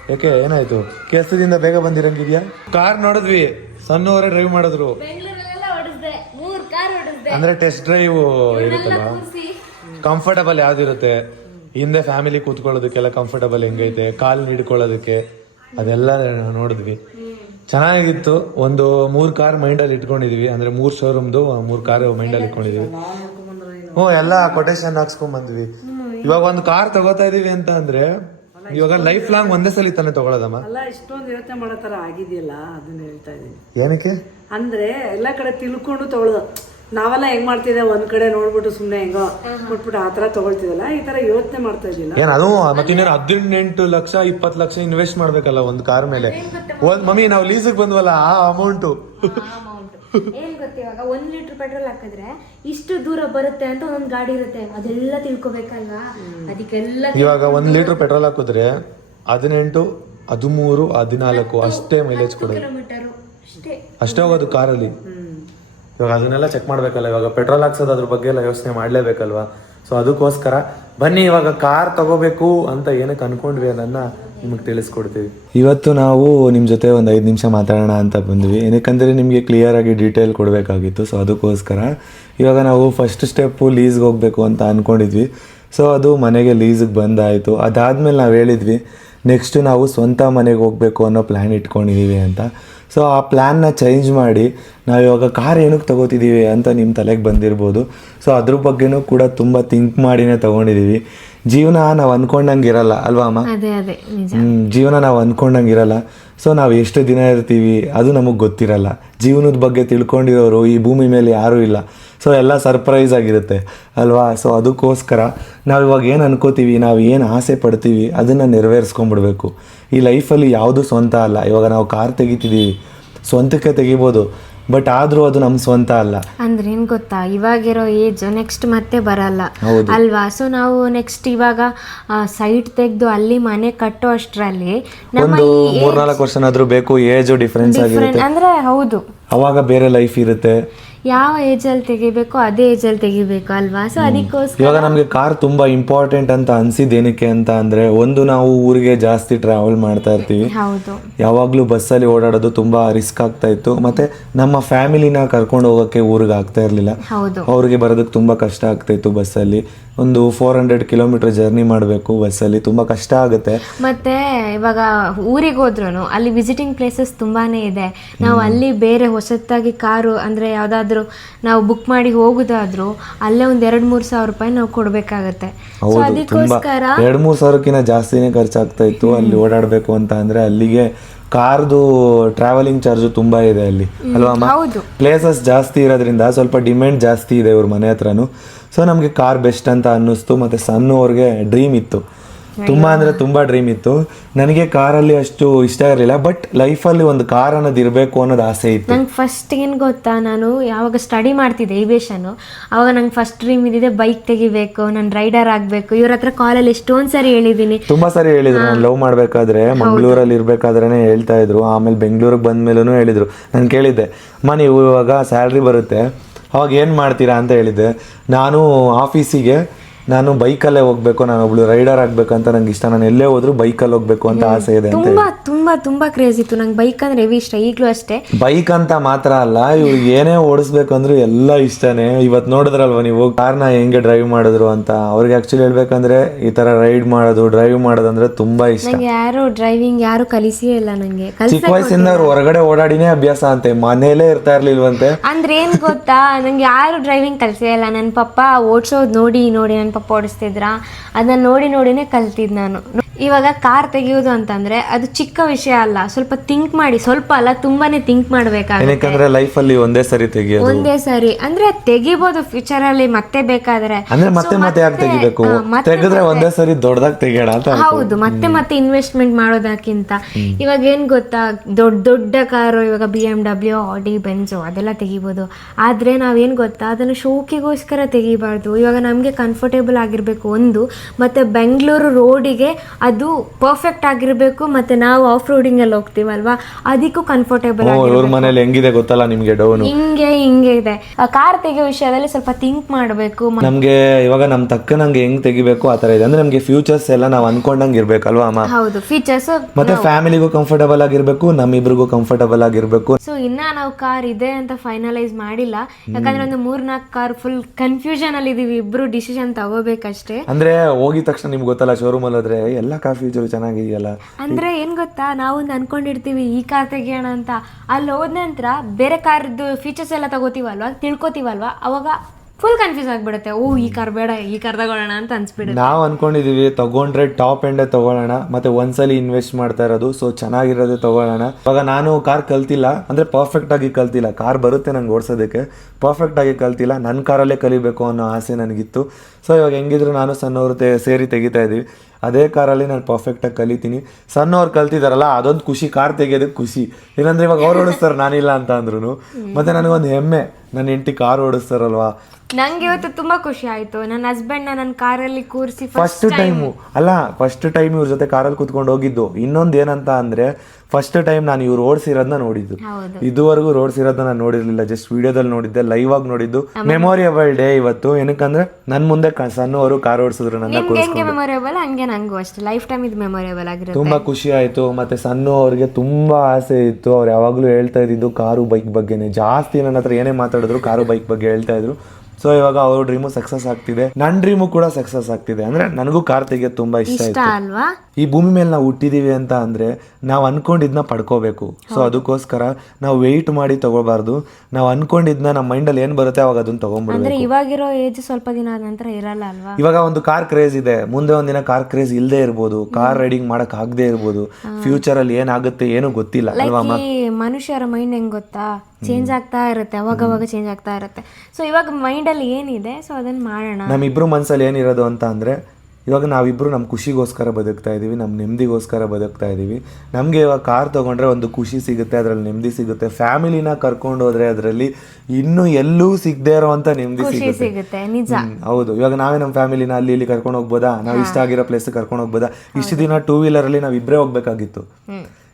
ಯಾಕೆ ಏನಾಯ್ತು? ಕೆಲಸದಿಂದ ಬೇಗ ಬಂದಿರಂಗಿದ್ಯಾ? ಕಾರ್ ನೋಡಿದ್ವಿ, ಸಣ್ಣವರೇ ಡ್ರೈವ್ ಮಾಡಿದ್ರು. ಬೆಂಗಳೂರಲ್ಲೆಲ್ಲ ಓಡಿಸ್ದೆ, 3 ಕಾರ್ ಓಡಿಸ್ದೆ. ಅಂದ್ರೆ ಟೆಸ್ಟ್ ಡ್ರೈವ್ ಇರುತ್ತಲ್ಲ, ಕಂಫರ್ಟಬಲ್ ಯಾವ್ದಿರುತ್ತೆ, ಹಿಂದೆ ಫ್ಯಾಮಿಲಿ ಕೂತ್ಕೊಳ್ಳೋದಕ್ಕೆಲ್ಲ ಕಂಫರ್ಟಬಲ್ ಹೆಂಗೈತೆ, ಕಾಲು ಹಿಡ್ಕೊಳ್ಳೋದಕ್ಕೆ, ಅದೆಲ್ಲ ನೋಡಿದ್ವಿ. ಚೆನ್ನಾಗಿತ್ತು. ಒಂದು 3 ಕಾರ್ ಮೈಂಡಲ್ಲಿ ಇಟ್ಕೊಂಡಿದೀವಿ. ಅಂದ್ರೆ 3 ಶೋರೂಮ್ದು 3 ಕಾರ್ ಮೈಂಡಲ್ಲಿ ಇಟ್ಕೊಂಡಿದೀವಿ. ಎಲ್ಲ ಕೊಟೇಶನ್ ಹಾಕ್ಸ್ಕೊಂಡ್ ಬಂದ್ವಿ. ಇವಾಗ ಒಂದು ಕಾರ್ ತಗೋತಾ ಇದೀವಿ ಅಂತ ಅಂದ್ರೆ ಇವಾಗ ಲೈಫ್ ಲಾಂಗ್ ಒಂದೇ ಸಲ ತಾನೇ ತಗೊಳ್ಳೋದಮ್ಮ? ಅಲ್ಲ, ಇಷ್ಟೊಂದು ಯೋಚನೆ ಮಾಡೋ ತರ ಆಗಿದೆಯಲ್ಲ, ಅದನ್ನ ಹೇಳ್ತಾ ಇದೀನಿ. ಏನಕ್ಕೆ ಅಂದ್ರೆ ಎಲ್ಲ ಕಡೆ ತಿಳ್ಕೊಂಡು ತಗೊಳ್ಳೋದು. ನಾವೆಲ್ಲ ಹೆಂಗ್ ಮಾಡ್ತಿದ್ದೆ, ಒಂದ್ ಕಡೆ ನೋಡ್ಬಿಟ್ಟು ಸುಮ್ನೆ ಹೆಂಗೋ ಕೊಟ್ಬಿಟ್ಟು ಆತರ ತಗೊಳ್ತಿದಲ್ಲ, ಈ ತರ ಯೋಚನೆ ಮಾಡ್ತಾ ಇದ್ದಿಲ್ಲ. ಏನ್ ಅದು ಮತ್ತಿನ್ನೇನು 18 ಲಕ್ಷ 20 ಲಕ್ಷ ಇನ್ವೆಸ್ಟ್ ಮಾಡ್ಬೇಕಲ್ಲ ಒಂದ್ ಕಾರ್ ಮೇಲೆ. ಮಮ್ಮಿ ನಾವು ಲೀಸಿಗೆ ಬಂದ್ವಲ್ಲ ಆ ಅಮೌಂಟು. ಏನ್ ಗೊತ್ತಿವಾಗ 1 ಲೀಟರ್ ಪೆಟ್ರೋಲ್ ಹಾಕಿದ್ರೆ ಇಷ್ಟು ದೂರ ಬರುತ್ತೆ ಅಂತ ಒಂದೊಂದು ಗಾಡಿ ಇರುತ್ತೆ, ಅದೆಲ್ಲ ತಿಳ್ಕೊಬೇಕಲ್ವಾ? ಅದಕ್ಕೆಲ್ಲ ಇವಾಗ 1 ಲೀಟರ್ ಪೆಟ್ರೋಲ್ ಹಾಕಿದ್ರೆ 18, 13, 14 ಅಷ್ಟೇ ಮೈಲೇಜ್ ಕೊಡೋದು. ಕಿಲೋಮೀಟರ್ ಅಷ್ಟೇ ಹೋಗೋದು ಕಾರಲ್ಲಿ. ಇವಾಗ ಅದನ್ನೆಲ್ಲ ಚೆಕ್ ಮಾಡ್ಬೇಕಲ್ಲ. ಇವಾಗ ಪೆಟ್ರೋಲ್ ಹಾಕ್ಸೋದು ಅದ್ರ ಬಗ್ಗೆ ಎಲ್ಲ ಯೋಚನೆ ಮಾಡ್ಲೇಬೇಕಲ್ವಾ? ಸೊ ಅದಕ್ಕೋಸ್ಕರ ಬನ್ನಿ ಇವಾಗ ಕಾರ್ ತಗೋಬೇಕು ಅಂತ ಏನಕ್ಕೆ ಅನ್ಕೊಂಡ್ವಿ ಅದನ್ನ ನಿಮಗೆ ತಿಳಿಸ್ಕೊಡ್ತೀವಿ. ಇವತ್ತು ನಾವು ನಿಮ್ಮ ಜೊತೆ ಒಂದು 5 ನಿಮಿಷ ಮಾತಾಡೋಣ ಅಂತ ಬಂದ್ವಿ. ಏನಕ್ಕಂದ್ರೆ ನಿಮಗೆ ಕ್ಲಿಯರ್ ಆಗಿ ಡೀಟೇಲ್ ಕೊಡಬೇಕಾಗಿತ್ತು. ಸೊ ಅದಕ್ಕೋಸ್ಕರ ಇವಾಗ ನಾವು ಫಸ್ಟ್ ಸ್ಟೆಪ್ಪು ಲೀಸ್ಗೆ ಹೋಗ್ಬೇಕು ಅಂತ ಅನ್ಕೊಂಡಿದ್ವಿ. ಸೊ ಅದು ಮನೆಗೆ ಲೀಸ್ಗೆ ಬಂದಾಯಿತು. ಅದಾದ್ಮೇಲೆ ನಾವು ಹೇಳಿದ್ವಿ ನೆಕ್ಸ್ಟ್ ನಾವು ಸ್ವಂತ ಮನೆಗೆ ಹೋಗ್ಬೇಕು ಅನ್ನೋ ಪ್ಲ್ಯಾನ್ ಇಟ್ಕೊಂಡಿದ್ದೀವಿ ಅಂತ. ಸೊ ಆ ಪ್ಲ್ಯಾನ್ನ ಚೇಂಜ್ ಮಾಡಿ ನಾವು ಇವಾಗ ಕಾರ್ ಏನಕ್ಕೆ ತಗೋತಿದ್ದೀವಿ ಅಂತ ನಿಮ್ಮ ತಲೆಗೆ ಬಂದಿರ್ಬೋದು. ಸೊ ಅದ್ರ ಬಗ್ಗೆನೂ ಕೂಡ ತುಂಬ ಥಿಂಕ್ ಮಾಡಿನೇ ತೊಗೊಂಡಿದ್ದೀವಿ. ಜೀವನ ನಾವು ಅಂದ್ಕೊಂಡಂಗೆ ಇರಲ್ಲ ಅಲ್ವಾ ಅಮ್ಮ? ಜೀವನ ನಾವು ಅಂದ್ಕೊಂಡಂಗೆ ಇರಲ್ಲ. ಸೊ ನಾವು ಎಷ್ಟು ದಿನ ಇರ್ತೀವಿ ಅದು ನಮಗೆ ಗೊತ್ತಿರಲ್ಲ. ಜೀವನದ ಬಗ್ಗೆ ತಿಳ್ಕೊಂಡಿರೋರು ಈ ಭೂಮಿ ಮೇಲೆ ಯಾರೂ ಇಲ್ಲ. ಸೊ ಎಲ್ಲ ಸರ್ಪ್ರೈಸ್ ಆಗಿರುತ್ತೆ ಅಲ್ವಾ? ಸೊ ಅದಕ್ಕೋಸ್ಕರ ನಾವು ಇವಾಗ ಏನು ಅನ್ಕೋತೀವಿ, ನಾವು ಏನು ಆಸೆ ಪಡ್ತೀವಿ ಅದನ್ನು ನೆರವೇರಿಸ್ಕೊಂಡ್ಬಿಡ್ಬೇಕು. ಈ ಲೈಫಲ್ಲಿ ಯಾವುದು ಸ್ವಂತ ಅಲ್ಲ. ಇವಾಗ ನಾವು ಕಾರ್ ತೆಗಿತಿದ್ದೀವಿ, ಸ್ವಂತಕ್ಕೆ ತೆಗಿಬೋದು, ಬಟ್ ಆದ್ರೂ ಅದು ನಮ್ಮ ಸ್ವಂತ ಅಲ್ಲ. ಅಂದ್ರೆ ಏನ್ ಗೊತ್ತಾ, ಇವಾಗಿರೋ ಏಜ್ ನೆಕ್ಸ್ಟ್ ಮತ್ತೆ ಬರಲ್ಲ ಅಲ್ವಾ? ಸೊ ನಾವು ನೆಕ್ಸ್ಟ್ ಇವಾಗ ಸೈಟ್ ತೆಗೆದು ಅಲ್ಲಿ ಮನೆ ಕಟ್ಟೋ ಅಷ್ಟ್ರಲ್ಲಿ ಒಂದು 3-4 ವರ್ಷನಾದ್ರೂ ಬೇಕು. ಏಜ್ ಡಿಫ್ರೆನ್ಸ್ ಆಗಿರುತ್ತೆ ಅಂದ್ರೆ ಹೌದು, ಅವಾಗ ಬೇರೆ ಲೈಫ್ ಇರುತ್ತೆ. ಯಾವ ಏಜಲ್ಲಿ ತೆಗಿಬೇಕು ಅದೇ ಏಜಲ್ಲಿ ತೆಗಿಬೇಕು ಅಲ್ವಾ. ಸೊ ಅದಕ್ಕೋಸ್ಕರ ಇವಾಗ ನಮಗೆ ಕಾರ್ ತುಂಬಾ ಇಂಪಾರ್ಟೆಂಟ್ ಅಂತ ಅನ್ಸಿದ್ ಏನಕ್ಕೆ ಅಂತ ಅಂದ್ರೆ, ಒಂದು ನಾವು ಊರಿಗೆ ಜಾಸ್ತಿ ಟ್ರಾವೆಲ್ ಮಾಡ್ತಾ ಇರ್ತೀವಿ, ಹೌದು ಯಾವಾಗ್ಲೂ ಬಸ್ಸಲ್ಲಿ ಓಡಾಡೋದು ತುಂಬಾ ರಿಸ್ಕ್ ಆಗ್ತಾ ಇತ್ತು, ಮತ್ತೆ ನಮ್ಮ ಫ್ಯಾಮಿಲಿನ ಕರ್ಕೊಂಡು ಹೋಗೋಕೆ ಊರಿಗೆ ಆಗ್ತಾ ಇರ್ಲಿಲ್ಲ, ಹೌದು ಅವ್ರಿಗೆ ಬರೋದಕ್ಕೆ ತುಂಬಾ ಕಷ್ಟ ಆಗ್ತಾ ಇತ್ತು. ಬಸ್ಸಲ್ಲಿ ಒಂದು 400 ಕಿಲೋಮೀಟರ್ ಜರ್ನಿ ಮಾಡಬೇಕು, ಬಸ್ಸಲ್ಲಿ ತುಂಬಾ ಕಷ್ಟ ಆಗುತ್ತೆ. ಮತ್ತೆ ಇವಾಗ ಊರಿಗೆ ಹೋದ್ರು ಅಲ್ಲಿ ವಿಸಿಟಿಂಗ್ ಪ್ಲೇಸಸ್ ತುಂಬಾನೇ ಇದೆ. ನಾವು ಅಲ್ಲಿ ಬೇರೆ ಹೊಸತಾಗಿ ಕಾರು ಅಂದ್ರೆ ಯಾವ್ದಾದ್ರು ನಾವು ಬುಕ್ ಮಾಡಿ ಹೋಗುದಾದ್ರು ಅಲ್ಲೇ ಒಂದ್ 2-3 ಸಾವಿರ ರೂಪಾಯಿ ನಾವು ಕೊಡ್ಬೇಕಾಗತ್ತೆ. ಸೊ ಹೌದು, ತುಂಬಾ ಅದಕ್ಕೋಸ್ಕರ 2-3 ಸಾವಿರಕ್ಕಿಂತ ಜಾಸ್ತಿನೇ ಖರ್ಚಾಗ್ತಾ ಇತ್ತು ಅಲ್ಲಿ ಓಡಾಡಬೇಕು ಅಂತ ಅಂದ್ರೆ. ಅಲ್ಲಿಗೆ ಕಾರ್ದು ಟ್ರಾವೆಲಿಂಗ್ ಚಾರ್ಜ್ ತುಂಬಾ ಇದೆ ಅಲ್ಲಿ ಅಲ್ವಾ. ಹೌದು. ಪ್ಲೇಸಸ್ ಜಾಸ್ತಿ ಇರೋದ್ರಿಂದ ಸ್ವಲ್ಪ ಡಿಮ್ಯಾಂಡ್ ಜಾಸ್ತಿ ಇದೆ ಇವ್ರ ಮನೆ ಹತ್ರನು. ಸೊ ನಮಗೆ ಕಾರ್ ಬೆಸ್ಟ್ ಅಂತ ಅನ್ನಿಸ್ತು. ಮತ್ತೆ ಸಣ್ಣ ಅವ್ರಿಗೆ ಡ್ರೀಮ್ ಇತ್ತು, ತುಂಬಾ ಅಂದ್ರೆ ತುಂಬಾ ಡ್ರೀಮ್ ಇತ್ತು. ನನಗೆ ಕಾರಲ್ಲಿ ಅಷ್ಟು ಇಷ್ಟ ಇರಲಿಲ್ಲ, ಬಟ್ ಲೈಫಲ್ಲಿ ಒಂದು ಕಾರ್ ಅನ್ನೋದು ಇರಬೇಕು ಅನ್ನೋದು ಆಸೆ ಇತ್ತು. ನಂಗೆ ಫಸ್ಟ್ ಏನು ಗೊತ್ತಾ, ನಾನು ಯಾವಾಗ ಸ್ಟಡಿ ಮಾಡ್ತಿದ್ದೆ ಏವಿಯೇಷನ್, ಅವಾಗ ನಂಗೆ ಫಸ್ಟ್ ಡ್ರೀಮ್ ಇದ್ದಿದೆ ಬೈಕ್ ತೆಗಿಬೇಕು, ನಾನು ರೈಡರ್ ಆಗಬೇಕು. ಇವ್ರ ಹತ್ರ ಕಾಲಲ್ಲಿ ಎಷ್ಟೊಂದು ಸರಿ ಹೇಳಿದ್ದೀನಿ, ತುಂಬಾ ಸರಿ ಹೇಳಿದ್ರು. ನಾನು ಲವ್ ಮಾಡ್ಬೇಕಾದ್ರೆ ಮಂಗಳೂರಲ್ಲಿ ಇರ್ಬೇಕಾದ್ರೇನೆ ಹೇಳ್ತಾ ಇದ್ರು, ಆಮೇಲೆ ಬೆಂಗಳೂರಿಗೆ ಬಂದ್ಮೇಲೂ ಹೇಳಿದ್ರು. ನಾನು ಕೇಳಿದ್ದೆ, ಅಮ್ಮ ನೀವು ಇವಾಗ ಸ್ಯಾಲ್ರಿ ಬರುತ್ತೆ ಅವಾಗ ಏನು ಮಾಡ್ತೀರಾ ಅಂತ ಹೇಳಿದ್ದೆ. ನಾನು ಆಫೀಸಿಗೆ ನಾನು ಬೈಕಲ್ಲೇ ಹೋಗ್ಬೇಕು, ನಾನು ಒಬ್ಳು ರೈಡರ್ ಆಗ್ಬೇಕಂತ ನಂಗೆ ಇಷ್ಟ, ನಾನು ಎಲ್ಲೇ ಹೋದ್ರು ಬೈಕಲ್ಲಿ ಹೋಗ್ಬೇಕು ಅಂತ ಆಸೆ ಇದೆ ಅಂತ. ತುಂಬಾ ತುಂಬಾ ತುಂಬಾ ಕ್ರೇಜ್ ಇತ್ತು ನಂಗೆ ಬೈಕ್ ಅಂದ್ರೆ ಹೆವಿ ಇಷ್ಟ, ಈಗಲೂ ಅಷ್ಟೇ. ಬೈಕ್ ಅಂತ ಮಾತ್ರ ಅಲ್ಲ, ಇವ್ರಿಗೆ ಏನೇ ಓಡಿಸ್ಬೇಕಂದ್ರೂ ಎಲ್ಲ ಇಷ್ಟನೇ. ಇವತ್ತು ನೋಡಿದ್ರಲ್ವ ನೀವು ಕಾರ್ನ ಹೆಂಗೆ ಡ್ರೈವ್ ಮಾಡಿದ್ರು ಅಂತ. ಅವ್ರಿಗೆ ಆಕ್ಚುಲಿ ಹೇಳ್ಬೇಕಂದ್ರೆ ಈ ತರ ರೈಡ್ ಮಾಡೋದು, ಡ್ರೈವ್ ಮಾಡೋದಂದ್ರೆ ತುಂಬಾ ಇಷ್ಟ. ನಂಗೆ ಯಾರು ಡ್ರೈವಿಂಗ್ ಯಾರು ಕಲಿಸಿಯೇ ಇಲ್ಲ ನಂಗೆ. ಚಿಕ್ಕ ವಯಸ್ಸಿಂದ ಅವ್ರು ಹೊರಗಡೆ ಓಡಾಡಿನೇ ಅಭ್ಯಾಸ ಅಂತೆ, ಮನೇಲೇ ಇರ್ತಾ ಇರ್ಲಿಲ್ವಂತೆ. ಅಂದ್ರೆ ಏನ್ ಗೊತ್ತಾ, ನಂಗೆ ಯಾರು ಡ್ರೈವಿಂಗ್ ಕಲಿಸೇ ಇಲ್ಲ. ನನ್ನ ಪಪ್ಪ ಓಡಿಸೋದು ನೋಡಿ ನೋಡಿ ನನ್ನ ಪಪ್ಪ ಓಡಿಸ್ತಿದ್ರ, ಅದನ್ನ ನೋಡಿ ನೋಡಿನೇ ಕಲ್ತಿದ್ ನಾನು. ಇವಾಗ ಕಾರ್ ತೆಗೆಯೋದು ಅಂತಂದ್ರೆ ಅದು ಚಿಕ್ಕ ವಿಷಯ ಅಲ್ಲ, ಸ್ವಲ್ಪ ಥಿಂಕ್ ಮಾಡಿ, ಸ್ವಲ್ಪ ಅಲ್ಲ ತುಂಬಾನೇ ಥಿಂಕ್ ಮಾಡ್ಬೇಕಾಗುತ್ತೆ. ಯಾಕಂದ್ರೆ ಲೈಫ್ ಅಲ್ಲಿ ಒಂದೇ ಸರಿ ತೆಗಿಯೋದು, ಒಂದೇ ಸರಿ ಅಂದ್ರೆ ತೆಗಿಬಹುದು ಫ್ಯೂಚರ್ ಅಲ್ಲಿ ಮತ್ತೆ ಬೇಕಾದ್ರೆ. ಅಂದ್ರೆ ಮತ್ತೆ ಮತ್ತೆ ಯಾಕೆ ತೆಗಿಬೇಕು, ತೆಗೆದ್ರೆ ಒಂದೇ ಸರಿ ದೊಡ್ಡದಾಗಿ ತೆಗಿಯೋಣ ಅಂತ. ಹೌದು, ಮತ್ತೆ ಮತ್ತೆ ಇನ್ವೆಸ್ಟ್ಮೆಂಟ್ ಮಾಡೋದಕ್ಕಿಂತ ಇವಾಗ ಏನ್ ಗೊತ್ತಾ, ದೊಡ್ಡ ದೊಡ್ಡ ಕಾರು ಇವಾಗ BMW, ಆಡಿ, ಬೆಂಜು ಅದೆಲ್ಲ ತೆಗಿಬೋದು. ಆದ್ರೆ ನಾವೇನ್ ಗೊತ್ತಾ, ಅದನ್ನು ಶೋಕಿಗೋಸ್ಕರ ತೆಗಿಬಾರ್ದು. ಇವಾಗ ನಮ್ಗೆ ಕಂಫರ್ಟೇಬಲ್ ಆಗಿರ್ಬೇಕು ಒಂದು, ಮತ್ತೆ ಬೆಂಗಳೂರು ರೋಡಿಗೆ ಅದು ಪರ್ಫೆಕ್ಟ್ ಆಗಿರ್ಬೇಕು. ಮತ್ತೆ ನಾವು ಆಫ್ ರೋಡಿಂಗ್ ಅಲ್ಲಿ ಹೋಗ್ತೀವಲ್ವಾ, ಅದಕ್ಕೂ ಕಂಫರ್ಟೇಬಲ್ ಇವ್ರ ಮನೇಲಿ ಹೆಂಗಿದೆ ಗೊತ್ತಲ್ಲ ನಿಮ್ಗೆ, ಡೌನು ಹಿಂಗೆ ಇದೆ. ಕಾರ್ ತೆಗಿಯೋ ವಿಷಯದಲ್ಲಿ ಸ್ವಲ್ಪ ಥಿಂಕ್ ಮಾಡಬೇಕು. ನಮ್ಗೆ ಇವಾಗ ನಮ್ ತಕ್ಕನಂಗೆ ಹೆಂಗ್ ತೆಗಿಬೇಕು ಆ ತರ ಇದೆ. ಅಂದ್ರೆ ನಮ್ಗೆ ಫ್ಯೂಚರ್ಸ್ ಎಲ್ಲ ನಾವ್ ಅನ್ಕೊಂಡಂಗ್ ಇರ್ಬೇಕಲ್ವಾ ಅಮ್ಮ. ಹೌದು, ಫೀಚರ್ಸ್ ಮತ್ತೆ ಫ್ಯಾಮಿಲಿಗೂ ಕಂಫರ್ಟಬಲ್ ಆಗಿರ್ಬೇಕು, ನಮ್ಮಿಬ್ರಿಗೂ ಕಂಫರ್ಟಬಲ್ ಆಗಿರ್ಬೇಕು. ಸೊ ಇನ್ನ ನಾವು ಕಾರ್ ಇದೆ ಅಂತ ಫೈನಲೈಸ್ ಮಾಡಿಲ್ಲ, ಯಾಕಂದ್ರೆ ಒಂದು 3-4 ಕಾರ್ ಫುಲ್ ಕನ್ಫ್ಯೂಷನ್ ಅಲ್ಲಿ ಇದೀವಿ, ಇಬ್ರು ಡಿಸಿಷನ್ ತಗೋಬೇಕಷ್ಟೇ. ಅಂದ್ರೆ ಹೋಗಿದ ತಕ್ಷಣ ನಿಮ್ಗೆ ಗೊತ್ತಲ್ಲ, ಶೋರೂಮ್ ಅಲ್ಲಿ ಹೋದ್ರೆ ಎಲ್ಲ ಕಾರ್ ಫ್ಯೂಚರ್ ಚೆನ್ನಾಗಿದೆಯಲ್ಲ. ಅಂದ್ರೆ ಏನ್ ಗೊತ್ತಾ, ನಾವು ಅನ್ಕೊಂಡಿರ್ತೀವಿ ಈ ಕಾರ್ ತೆಗಿಯೋಣ ಅಂತ, ಅಲ್ಲಿ ಹೋದ ನಂತರ ಬೇರೆ ಕಾರ್ದು ಫೀಚರ್ಸ್ ಎಲ್ಲ ತಗೋತೀವಲ್ವಾ, ತಿಳ್ಕೊತೀವಲ್ವಾ, ಅವಾಗ ಫುಲ್ ಕನ್ಫ್ಯೂಸ್ ಆಗ್ಬಿಡುತ್ತೆ. ಓ ಈ ಕಾರ್ ಬೇಡ, ಈ ಕಾರ್ ತಗೊಳ್ಳೋಣ ಅಂತ ಅನ್ಸ್ಬಿಡುತ್ತೆ. ನಾವು ಅನ್ಕೊಂಡಿದೀವಿ ತಗೊಂಡ್ರೆ ಟಾಪ್ ಎಂಡೇ ತಗೊಳ್ಳೋಣ, ಮತ್ತೆ ಒಂದ್ಸಲಿ ಇನ್ವೆಸ್ಟ್ ಮಾಡ್ತಾ ಇರೋದು, ಸೊ ಚೆನ್ನಾಗಿರೋದೇ ತಗೊಳ್ಳೋಣ. ಇವಾಗ ನಾನು ಕಾರ್ ಕಲ್ತಿಲ್ಲ, ಅಂದ್ರೆ ಪರ್ಫೆಕ್ಟ್ ಆಗಿ ಕಲ್ತಿಲ್ಲ. ಕಾರ್ ಬರುತ್ತೆ ನಂಗೆ ಓಡಿಸೋದಕ್ಕೆ, ಪರ್ಫೆಕ್ಟ್ ಆಗಿ ಕಲ್ತಿಲ್ಲ. ನನ್ನ ಕಾರಲ್ಲೇ ಕಲಿಬೇಕು ಅನ್ನೋ ಆಸೆ ನನಗಿತ್ತು. ಸೊ ಇವಾಗ ಹೆಂಗಿದ್ರು ನಾನು ಸಣ್ಣವರು ಸೇರಿ ತೆಗಿತಾ ಇದೀವಿ, ಅದೇ ಕಾರಲ್ಲಿ ನಾನು ಪರ್ಫೆಕ್ಟಾಗಿ ಕಲಿತೀನಿ. ಸಣ್ಣವ್ರು ಕಲ್ತಿದಾರಲ್ಲ ಅದೊಂದು ಖುಷಿ, ಕಾರ್ ತೆಗಿಯೋದಕ್ಕೆ ಖುಷಿ. ಏನಂದ್ರೆ ಇವಾಗ ಅವ್ರು ಓಡಿಸ್ತಾರೆ, ನಾನಿಲ್ಲ ಅಂತ ಅಂದ್ರು. ಮತ್ತೆ ನನಗೊಂದು ಹೆಮ್ಮೆ, ನನ್ನ ಹೆಂಡತಿ ಕಾರ್ ಓಡಿಸ್ತಾರಲ್ವಾ. ನಂಗೆ ಇವತ್ತು ತುಂಬಾ ಖುಷಿ ಆಯ್ತು, ನನ್ನ ಹಸ್ಬೆಂಡ್ ನನ್ನ ಕಾರಲ್ಲಿ ಕೂರಿಸಿ ಫಸ್ಟ್ ಟೈಮ್ ಇವ್ರ ಜೊತೆ ಕಾರಲ್ಲಿ ಕುತ್ಕೊಂಡು ಹೋಗಿದ್ದು. ಇನ್ನೊಂದು ಏನಂತ ಅಂದ್ರೆ, ಫಸ್ಟ್ ಟೈಮ್ ನಾನು ಇವ್ರು ಓಡಿಸಿರೋದನ್ನ ನೋಡಿದ್ದು. ಇದುವರೆಗೂ ಓಡಿಸಿರೋದನ್ನ ನಾನು ನೋಡಿರ್ಲಿಲ್ಲ, ಜಸ್ಟ್ ವಿಡಿಯೋದಲ್ಲಿ ನೋಡಿದ್ದೆ, ಲೈವ್ ಆಗಿ ನೋಡಿದ್ದು. ಮೆಮೊರಿಯಬಲ್ ಡೇ ಇವತ್ತು. ಏನಕ್ಕಂದ್ರೆ ನನ್ ಮುಂದೆ ಸಣ್ಣವರು ಕಾರ್ ಓಡಿಸಿದ್ರು, ನನ್ನ ಹೆಂಗೆ ಮೆಮೊರೇಬಲ್ ಹಂಗೆ ನಂಗೂ ಅಷ್ಟೇ ಲೈಫ್ ಟೈಮ್ ಇದು ಮೆಮೊರೇಬಲ್ ಆಗಿರುತ್ತೆ. ತುಂಬಾ ಖುಷಿ ಆಯ್ತು. ಮತ್ತೆ ಸಣ್ಣ ಅವ್ರಿಗೆ ತುಂಬಾ ಆಸೆ ಇತ್ತು, ಅವ್ರು ಯಾವಾಗ್ಲೂ ಹೇಳ್ತಾ ಇದ್ದಿದ್ದು ಕಾರು ಬೈಕ್ ಬಗ್ಗೆನೆ. ಜಾಸ್ತಿ ನನ್ನ ಹತ್ರ ಏನೇ ಮಾತಾಡಿದ್ರು ಕಾರು ಬೈಕ್ ಬಗ್ಗೆ ಹೇಳ್ತಾ ಇದ್ರು. ಸೊ ಇವಾಗ ಅವ್ರ ಡ್ರೀಮು ಸಕ್ಸಸ್ ಆಗ್ತಿದೆ, ನನ್ನ ಡ್ರೀಮು ಕೂಡ ಸಕ್ಸಸ್ ಆಗ್ತಿದೆ. ಅಂದ್ರೆ ನನಗೂ ಕಾರ್ ತೆಗಿಯೋದು ತುಂಬಾ ಇಷ್ಟ ಅಲ್ವಾ. ಈ ಭೂಮಿ ಮೇಲೆ ನಾವು ಹುಟ್ಟಿದೀವಿ ಅಂತ ಅಂದ್ರೆ ನಾವು ಅನ್ಕೊಂಡಿದ್ನ ಪಡ್ಕೋಬೇಕು. ಸೊ ಅದಕ್ಕೋಸ್ಕರ ನಾವು ವೆಯ್ಟ್ ಮಾಡಿ ತಗೋಬಾರ್ದು. ನಾವು ಅನ್ಕೊಂಡಿದ್ನ ನಮ್ಮ ಮೈಂಡಲ್ಲಿ ಏನ್ ಬರುತ್ತೆ ಅವಾಗ ಅದನ್ನ ತಗೊಂಡ್ಬಿಡ್ಬೇಕು. ಇವಾಗಿರೋ ಏಜ್ ಸ್ವಲ್ಪ ದಿನ ಆದ ನಂತರ ಇರಲ್ಲ ಅಲ್ವಾ. ಇವಾಗ ಒಂದು ಕಾರ್ ಕ್ರೇಜ್ ಇದೆ, ಮುಂದೆ ಒಂದಿನ ಕಾರ್ ಕ್ರೇಜ್ ಇಲ್ಲದೆ ಇರ್ಬೋದು, ಕಾರ್ ರೈಡಿಂಗ್ ಮಾಡಕ್ ಆಗದೆ ಇರ್ಬೋದು. ಫ್ಯೂಚರ್ ಅಲ್ಲಿ ಏನಾಗುತ್ತೆ ಏನು ಗೊತ್ತಿಲ್ಲ ಅಲ್ವಾ. ಮನುಷ್ಯರ ಮೈಂಡ್ ಹೆಂಗ್ ಗೊತ್ತಾ, ಚೇಂಜ್ ಆಗ್ತಾ ಇರುತ್ತೆ, ಅವಾಗ ಚೇಂಜ್ ಆಗ್ತಾ ಇರುತ್ತೆ. ಸೊ ಇವಾಗ ಮೈಂಡ್ ಅಲ್ಲಿ ಏನಿದೆ ಸೊ ಅದನ್ನ ಮಾಡೋಣ. ನಮ್ಮಿಬ್ರು ಮನ್ಸಲ್ಲಿ ಏನಿರೋದು ಅಂತ ಅಂದ್ರೆ, ಇವಾಗ ನಾವಿಬ್ರು ನಮ್ಮ ಖುಷಿಗೋಸ್ಕರ ಬದುಕ್ತಾ ಇದೀವಿ, ನಮ್ಮ ನೆಮ್ಮದಿಗೋಸ್ಕರ ಬದುಕ್ತಾ ಇದೀವಿ. ನಮಗೆ ಇವಾಗ ಕಾರ್ ತೊಗೊಂಡ್ರೆ ಒಂದು ಖುಷಿ ಸಿಗುತ್ತೆ, ಅದರಲ್ಲಿ ನೆಮ್ಮದಿ ಸಿಗುತ್ತೆ. ಫ್ಯಾಮಿಲಿನ ಕರ್ಕೊಂಡು ಹೋದ್ರೆ ಅದರಲ್ಲಿ ಇನ್ನೂ ಎಲ್ಲೂ ಸಿಗದೆ ಇರೋವಂಥ ನೆಮ್ಮದಿ ಸಿಗುತ್ತೆ. ನಿಜ, ಹೌದು. ಇವಾಗ ನಾವೇ ನಮ್ಮ ಫ್ಯಾಮಿಲಿನ ಅಲ್ಲಿ ಇಲ್ಲಿ ಕರ್ಕೊಂಡು ಹೋಗ್ಬೋದಾ, ನಾವು ಇಷ್ಟ ಆಗಿರೋ ಪ್ಲೇಸ್ ಕರ್ಕೊಂಡು ಹೋಗ್ಬೋದಾ. ಇಷ್ಟು ದಿನ 2 ವೀಲರಲ್ಲಿ ನಾವು ಇಬ್ಬರೇ ಹೋಗ್ಬೇಕಾಗಿತ್ತು.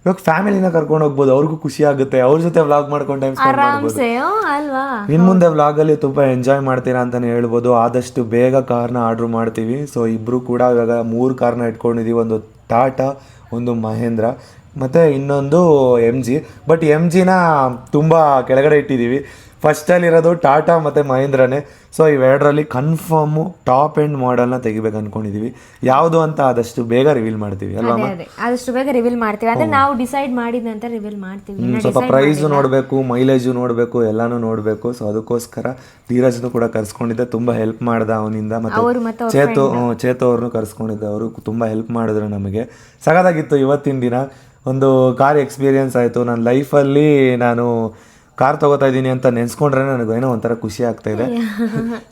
ಇವಾಗ ಫ್ಯಾಮಿಲಿನ ಕರ್ಕೊಂಡು ಹೋಗ್ಬೋದು, ಅವ್ರಿಗೂ ಖುಷಿ ಆಗುತ್ತೆ, ಅವ್ರ ಜೊತೆ ವ್ಲಾಗ್ ಮಾಡ್ಕೊಂಡು ಟೈಮ್ ಸ್ಪೆಂಡ್ ಮಾಡ್ಬೋದು. ಆರಾಮ್ಸೆ ಅಲ್ವಾ. ಇನ್ನು ಮುಂದೆ ವ್ಲಾಗಲ್ಲಿ ತುಂಬ ಎಂಜಾಯ್ ಮಾಡ್ತೀರಾ ಅಂತಲೇ ಹೇಳ್ಬೋದು. ಆದಷ್ಟು ಬೇಗ ಕಾರ್ನ ಆರ್ಡ್ರ್ ಮಾಡ್ತೀವಿ. ಸೊ ಇಬ್ಬರು ಕೂಡ ಇವಾಗ 3 ಕಾರ್ನ ಇಟ್ಕೊಂಡಿದ್ದೀವಿ, ಒಂದು ಟಾಟಾ, ಒಂದು ಮಹೇಂದ್ರ ಮತ್ತು ಇನ್ನೊಂದು MG. ಬಟ್ MGನ ತುಂಬ ಕೆಳಗಡೆ ಇಟ್ಟಿದ್ದೀವಿ. ಫಸ್ಟಲ್ಲಿರೋದು ಟಾಟಾ ಮತ್ತು ಮಹೇಂದ್ರನೇ. ಸೊ ಇವೆರಡರಲ್ಲಿ ಕನ್ಫರ್ಮು ಟಾಪ್ ಎಂಡ್ ಮಾಡೆಲ್ನ ತೆಗಿಬೇಕು ಅಂದ್ಕೊಂಡಿದ್ದೀವಿ. ಯಾವುದು ಅಂತ ಆದಷ್ಟು ಬೇಗ ರಿವೀಲ್ ಮಾಡ್ತೀವಿ ಅಲ್ವಾ? ಅದೇ ಆದಷ್ಟು ಬೇಗ ರಿವೀಲ್ ಮಾಡ್ತೀವಿ, ಅಂದ್ರೆ ನಾವು ಡಿಸೈಡ್ ಮಾಡಿದ ನಂತರ ರಿವೀಲ್ ಮಾಡ್ತೀವಿ. ಸ್ವಲ್ಪ ಪ್ರೈಸು ನೋಡಬೇಕು, ಮೈಲೇಜು ನೋಡಬೇಕು, ಎಲ್ಲನೂ ನೋಡಬೇಕು. ಸೊ ಅದಕ್ಕೋಸ್ಕರ ಧೀರಜ್ನು ಕೂಡ ಕರ್ಸ್ಕೊಂಡಿದ್ದೆ, ತುಂಬ ಹೆಲ್ಪ್ ಮಾಡ್ದ ಅವನಿಂದ. ಮತ್ತು ಚೇತು ಅವ್ರನ್ನೂ ಕರ್ಸ್ಕೊಂಡಿದ್ದೆ, ಅವರು ತುಂಬ ಹೆಲ್ಪ್ ಮಾಡಿದ್ರು ನಮಗೆ. ಸಖತ್ತಾಗಿತ್ತು ಇವತ್ತಿನ ದಿನ. ಒಂದು ಕಾರ್ ಎಕ್ಸ್ಪೀರಿಯನ್ಸ್ ಆಯಿತು. ನನ್ನ ಲೈಫಲ್ಲಿ ನಾನು ಕಾರ್ ತಗೋತಾ ಇದ್ದೀನಿ ಅಂತ ನೆನೆಸ್ಕೊಂಡ್ರೆ ನನಗೆ ಏನೋ ಒಂಥರ ಖುಷಿ ಆಗ್ತಾ ಇದೆ.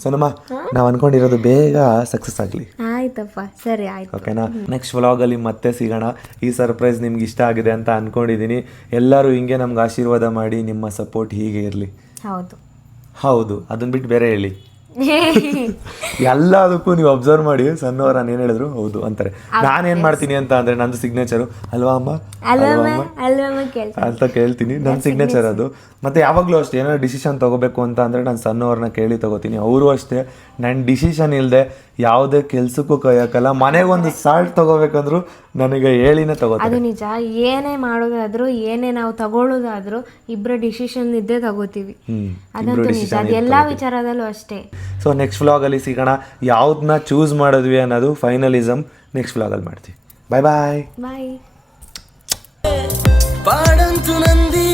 ಸೋನಮ್ಮ, ನಾವು ಅನ್ಕೊಂಡಿರೋದು ಬೇಗ ಸಕ್ಸಸ್ ಆಗಲಿ. ಆಯ್ತಪ್ಪ, ಸರಿ ಆಯ್ತು. ಓಕೆನಾ? ನೆಕ್ಸ್ಟ್ ವ್ಲಾಗಲ್ಲಿ ಮತ್ತೆ ಸಿಗೋಣ. ಈ ಸರ್ಪ್ರೈಸ್ ನಿಮ್ಗೆ ಇಷ್ಟ ಆಗಿದೆ ಅಂತ ಅಂದ್ಕೊಂಡಿದ್ದೀನಿ. ಎಲ್ಲರೂ ಹಿಂಗೆ ನಮ್ಗೆ ಆಶೀರ್ವಾದ ಮಾಡಿ, ನಿಮ್ಮ ಸಪೋರ್ಟ್ ಹೀಗೆ ಇರಲಿ. ಹೌದು, ಅದನ್ನ ಬಿಟ್ಟು ಬೇರೆ ಹೇಳಿ. ಎಲ್ಲದಕ್ಕೂ ನೀವು ಅಬ್ಸರ್ವ್ ಮಾಡಿ, ಸಣ್ಣವ್ರು ನಾನು ಏನು ಹೇಳಿದ್ರು ಹೌದು ಅಂತಾರೆ. ನಾನೇನು ಮಾಡ್ತೀನಿ ಅಂತ ಅಂದರೆ ನಂದು ಸಿಗ್ನೇಚರು ಅಲ್ವಾ ಅಮ್ಮ ಅಂತ ಕೇಳ್ತೀನಿ. ನನ್ನ ಸಿಗ್ನೇಚರ್ ಅದು. ಮತ್ತು ಯಾವಾಗಲೂ ಅಷ್ಟೇ, ಏನಾದ್ರು ಡಿಸಿಷನ್ ತೊಗೋಬೇಕು ಅಂತ ಅಂದರೆ ನಾನು ಸಣ್ಣವ್ರನ್ನ ಕೇಳಿ ತೊಗೋತೀನಿ. ಅವರು ಅಷ್ಟೇ, ನನ್ನ ಡಿಸಿಷನ್ ಇಲ್ಲದೆ ಯಾವುದೇ ಕೆಲ್ಸಕ್ಕೂ ಕೈ ಹಾಕಲ್ಲ. ಮನೆಗೆ ಒಂದು ಸಾಲ್ಟ್ ತೊಗೋಬೇಕಂದ್ರೂ ನನಗೆ ಹೇಳಿನೇ ತಗೋತಾರೆ. ಅದು ನಿಜ. ಏನೇ ಮಾಡೋದಾದ್ರೂ, ಏನೇ ನಾವು ತಗೊಳ್ಳೋದಾದ್ರೂ ಇಬ್ಬರ ಡಿಸಿಷನ್ ಇದ್ದೇ ತಗೋತೀವಿ. ಅದಂತೂ ನಿಜ, ಅದೆಲ್ಲ ವಿಚಾರದಲ್ಲೂ ಅಷ್ಟೇ. ಸೊ ನೆಕ್ಸ್ಟ್ ವ್ಲಾಗಲ್ಲಿ ಸಿಗೋಣ. ಯಾವ್ದನ್ನ ಚೂಸ್ ಮಾಡಿದ್ವಿ ಅನ್ನೋದು ಫೈನಲಿಸಮ್ ನೆಕ್ಸ್ಟ್ ವ್ಲಾಗಲ್ಲಿ ಮಾಡ್ತೀವಿ. ಬಾಯ್ ಬಾಯ್. ಬಾಯ್. ಪಾಡಂತು ನಂದಿ